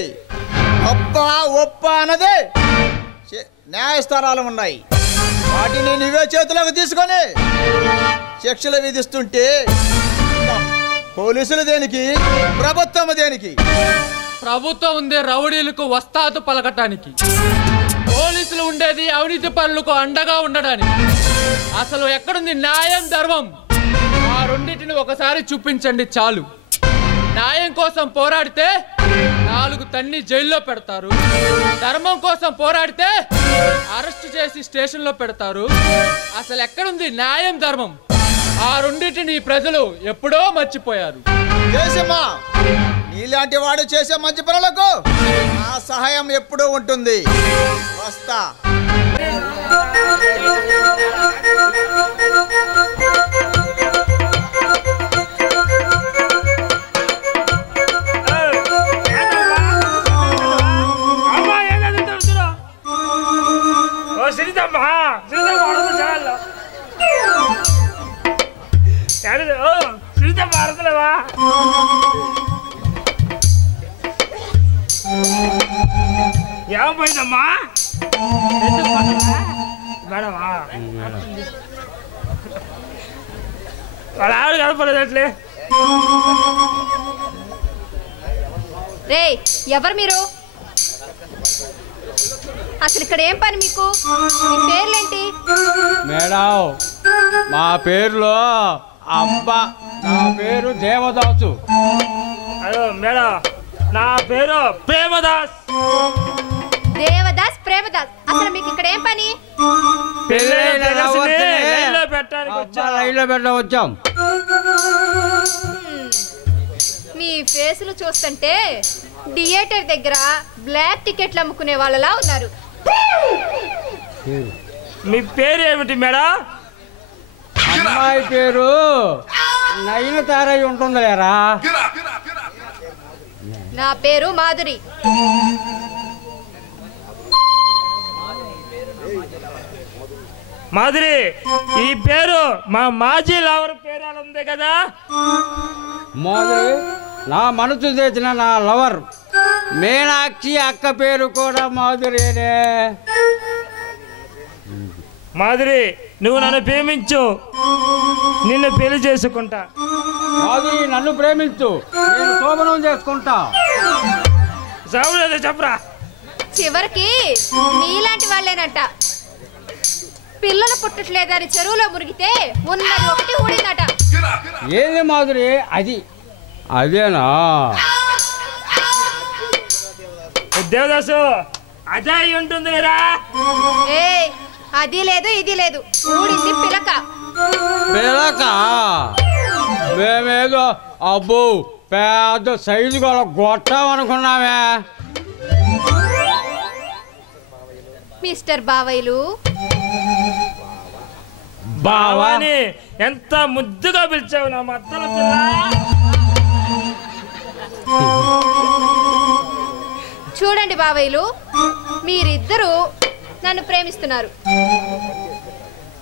అప్ప ఒప్ప అన్నదే న్యాయస్థానాలు ఉన్నాయి. వాటిని నువ్వే చేతులకు తీసుకొని శిక్షలు విధిస్తుంటే పోలీసులు దేనికి, ప్రభుత్వం దేనికి? ప్రభుత్వం ఉండే రౌడీలకు వస్తాదు పలకటానికి, పోలీసులు ఉండేది అవినీతి పనులకు అండగా ఉండడానికి. అసలు ఎక్కడుంది న్యాయం, ధర్మం? ఆ రెండింటిని ఒకసారి చూపించండి చాలు. న్యాయం కోసం పోరాడితే 4 తన్ని జైల్లో పెడతారు, ధర్మం కోసం పోరాడితే అరెస్ట్ చేసి స్టేషన్లో పెడతారు. అసలు ఎక్కడుంది న్యాయం, ధర్మం? ఆ రెండింటిని ప్రజలు ఎప్పుడో మర్చిపోయారు. నీలాంటి వాడు చేసే మంచి పనులకు నా సహాయం ఎప్పుడూ ఉంటుంది. వస్తా. ఏమైందమ్మా? మేడమా వాళ్ళ ఆవిడ కనపడలేదు అట్లే. రే, ఎవరు మీరు? అసలు ఇక్కడ ఏం పని మీకు? మీ పేర్లేంటి? మేడం, మా పేరులో అబ్బా, నా పేరు దేవదాసు. అదో మేడం, నా పేరు ప్రేమదాస్. దేవదాస్, ప్రేమదాస్. అసలు మీకు ఇక్కడ ఏం పని? లైన్లో పెట్టడం వచ్చాం. మీ ఫేసులు చూస్తుంటే థియేటర్ దగ్గర బ్లాక్ టికెట్లు అమ్ముకునే వాళ్ళలా ఉన్నారు. మీ పేరు ఏమిటి మేడం? అమ్మాయి పేరు నయనతార ఉంటుంది లేరా. నా పేరు మాధురి. మాధురి, ఈ పేరు మా మాజీ లవర్ పేరు ఉంది కదా. మాధురి నా మనసు తెచ్చిన నా లవర్ మీనాక్షి అక్క పేరు కూడా మాధురేనే. మాధురి, నువ్వు నన్ను ప్రేమించు, నిన్ను పెళ్లి చేసుకుంటా. మాధురి, నన్ను ప్రేమించు, నేను శోభనం చేసుకుంటా. చెప్పరా? చివరికి నీలాంటి వాళ్ళేనట. పిల్లలు పుట్టట్లేదని చెరువులో మురిగితే ఉన్నది ఒకటి ఊడిందట. ఏది మాధురి? అదేనా? దేవదాసు, అదే ఉంటుంది రా. అది లేదు, ఇది లేదు, ఊడింది పిలక. పిలక? మేమేదో అబ్బో పెద్ద సైజు కూడా గొట్టామనుకున్నామే. మిస్టర్ బావయ్యలు. బావాని ఎంత ముద్దుగా పిలిచావు నా మత్తల పిల్ల. చూడండి బావయ్యలు, మీరిద్దరూ నన్ను ప్రేమిస్తున్నారు.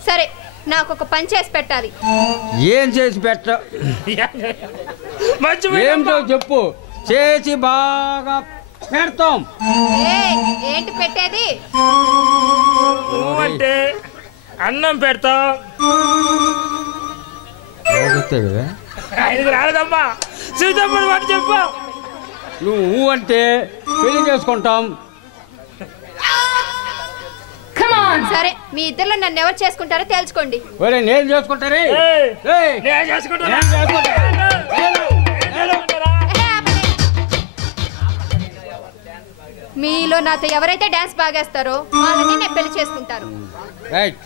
సరే, నాకు ఒక పని చేసి పెట్టాలి. ఏం చేసి పెట్ట? ఏమిటో చెప్పు, చేసి బాగా పెడతాం. ఏంటి పెట్టేది? అంటే అన్నం పెడతాం. కదా రాలేదమ్మా, చూద్దామని వాటి చెప్పు. నువ్వు అంటే పెళ్లి చేసుకుంటాం. సరే మీ ఇద్దరిలో నన్ను ఎవరు చేసుకుంటారో తెలుసుకోండి. ఒరే నేను చేసుకుంటారే. మీలో నాతో ఎవరైతే డాన్స్ బాగేస్తారో వాళ్ళని నేను పెళ్లి చేసుకుంటాను. రైట్.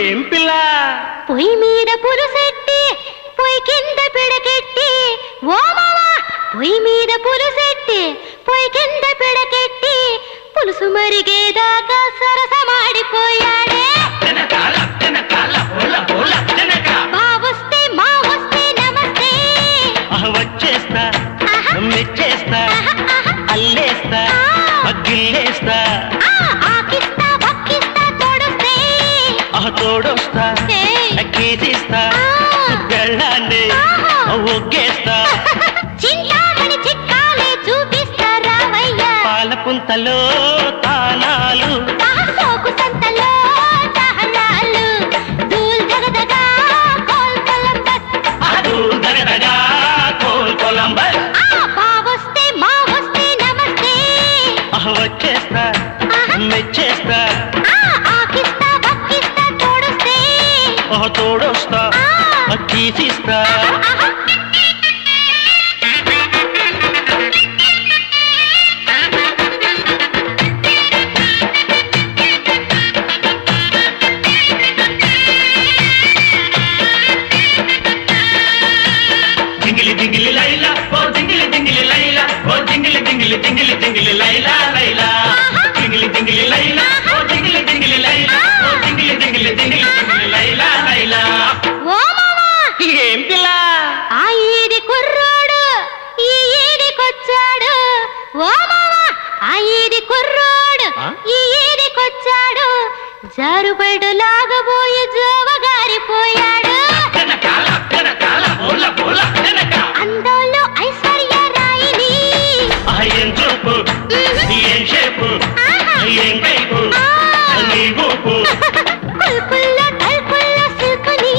ఏం పిల్ల పొయ్యి మీద పులుసెట్టి పొయ్యి కింద పిడకెట్టి ఓ మావా పొయ్యి మీద పులుసెట్టి పొయ్యి కింద పిడకెట్టి పులుసు మరిగేదాకా సరసమాడిపోయాడే. బావొస్తే మావొస్తే నమస్తే వచ్చేస్తా మెచ్చేస్తా అల్లేస్తా గిల్లేస్తా ఆకిస్తా బక్కిస్తా తోడొస్తే తోడొస్తా కీసిస్తా గళ్ళాన్ని ఒగ్గేస్తా చింతామణి చిక్కాలే చూపిస్తా రావయ్యా. పాల పుంతలో తానాలు సోకు సంతలో దహనాలు దూల్ దగదగా కోల్ కొలంబస్ దూల్ దగదగా కోల్ కొలంబస్ బావొస్తే మావొస్తే నమస్తే వచ్చేస్తా మెచ్చేస్తా ఆకిస్తా బక్కిస్తా తోడొస్తే తోడొస్తా కీసిస్తా జింగిలి జింగిలి లైలా ఓ జింగిలి జింగిలి లైలా ఓ జింగిలి జింగిలి జింగిలి జింగిలి లైలా లైలా జింగిలి జింగిలి లైలా ఓ జింగిలి జింగిలి లైలా ఓ జింగిలి జింగిలి జింగిలి జింగిలి లైలా లైలా. ఓ మావా ఏం పిల్ల ఆ ఈడి కుర్రోడు ఈ ఈడికొచ్చాడు. ఓ మావా ఆ ఈడి కుర్రోడు ఈ ఈడికొచ్చాడు. జారుబడు లాగబోయి జోవగారిపోయాడు. అందంలో ఐశ్వర్య రాయిని ఏం చూపు ఏం షేపు ఏం కైపు నీ ఊపు కుల్కుల్లో తల్కుల్లో సిల్కుని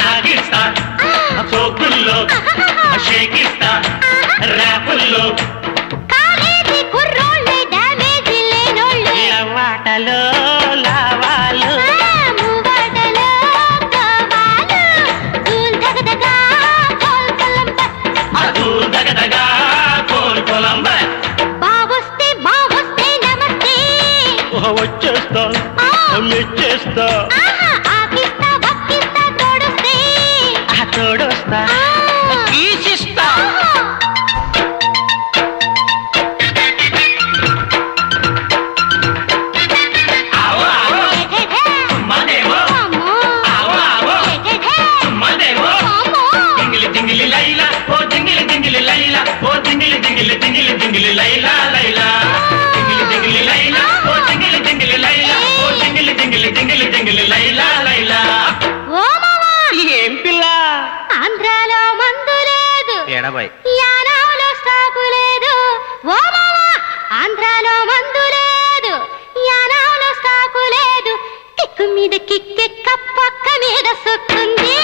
షాగిస్తా సోకుల్లో షేకిస్తా ర్యాపుల్లో కాలేజీ కుర్రోళ్ళే డ్యామేజీ లేనోళ్ళు. లవాటలో లావాలు మూవాటలో కావాలు దూల్ దగదగా కోల్ కొలంబస్ దూల్ దగదగా కోల్ కొలంబస్ బావొస్తే మావొస్తే నమస్తే వచ్చేస్తా మెచ్చేస్తా ఆకిస్తా బక్కిస్తా తోడొస్తే తోడొస్తా కీసిస్తా జింగిలి జింగిలి లైలా ఓ జింగిలి జింగిలి లైలా ఓ జింగిలి జింగిలి జింగిలి జింగిలి లైలా లైలా జింగిలి జింగిలి లైలా ఓ జింగిలి జింగిలి లైలా ఓ జింగిలి జింగిలి జింగిలి జింగిలి లైలా లైలా. ఓ మావా ఏం పిల్ల ఆంధ్రాలో మందు లేదు ఎడబాయ్ యానావులో స్టాకు లేదు. ఓ మావా ఆంధ్రాలో మందు లేదు యానావులో స్టాకు లేదు. కిక్కు మీద కిక్కెక్క పక్క మీద సొక్కుంది.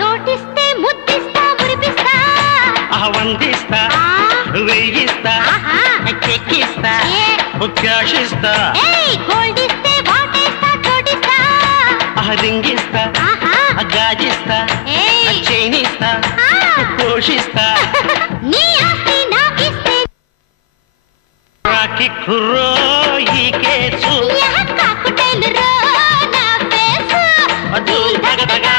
నోటిస్తే ముద్దిస్తా మురిపిస్తా వందిస్తా వెయ్యిస్తా చెక్కిస్తా క్యాషిస్తా గోల్డ్ ఇస్తే వాటేస్తా చోటిస్తా రింగిస్తా గాజిస్తా చైనిస్తా పోషిస్తా నీ ఆస్తి నాకిస్తే రాకి కుర్రో ఈ కేసు కాకుటైలు రో నా ఫేసు దూల్ దగదగా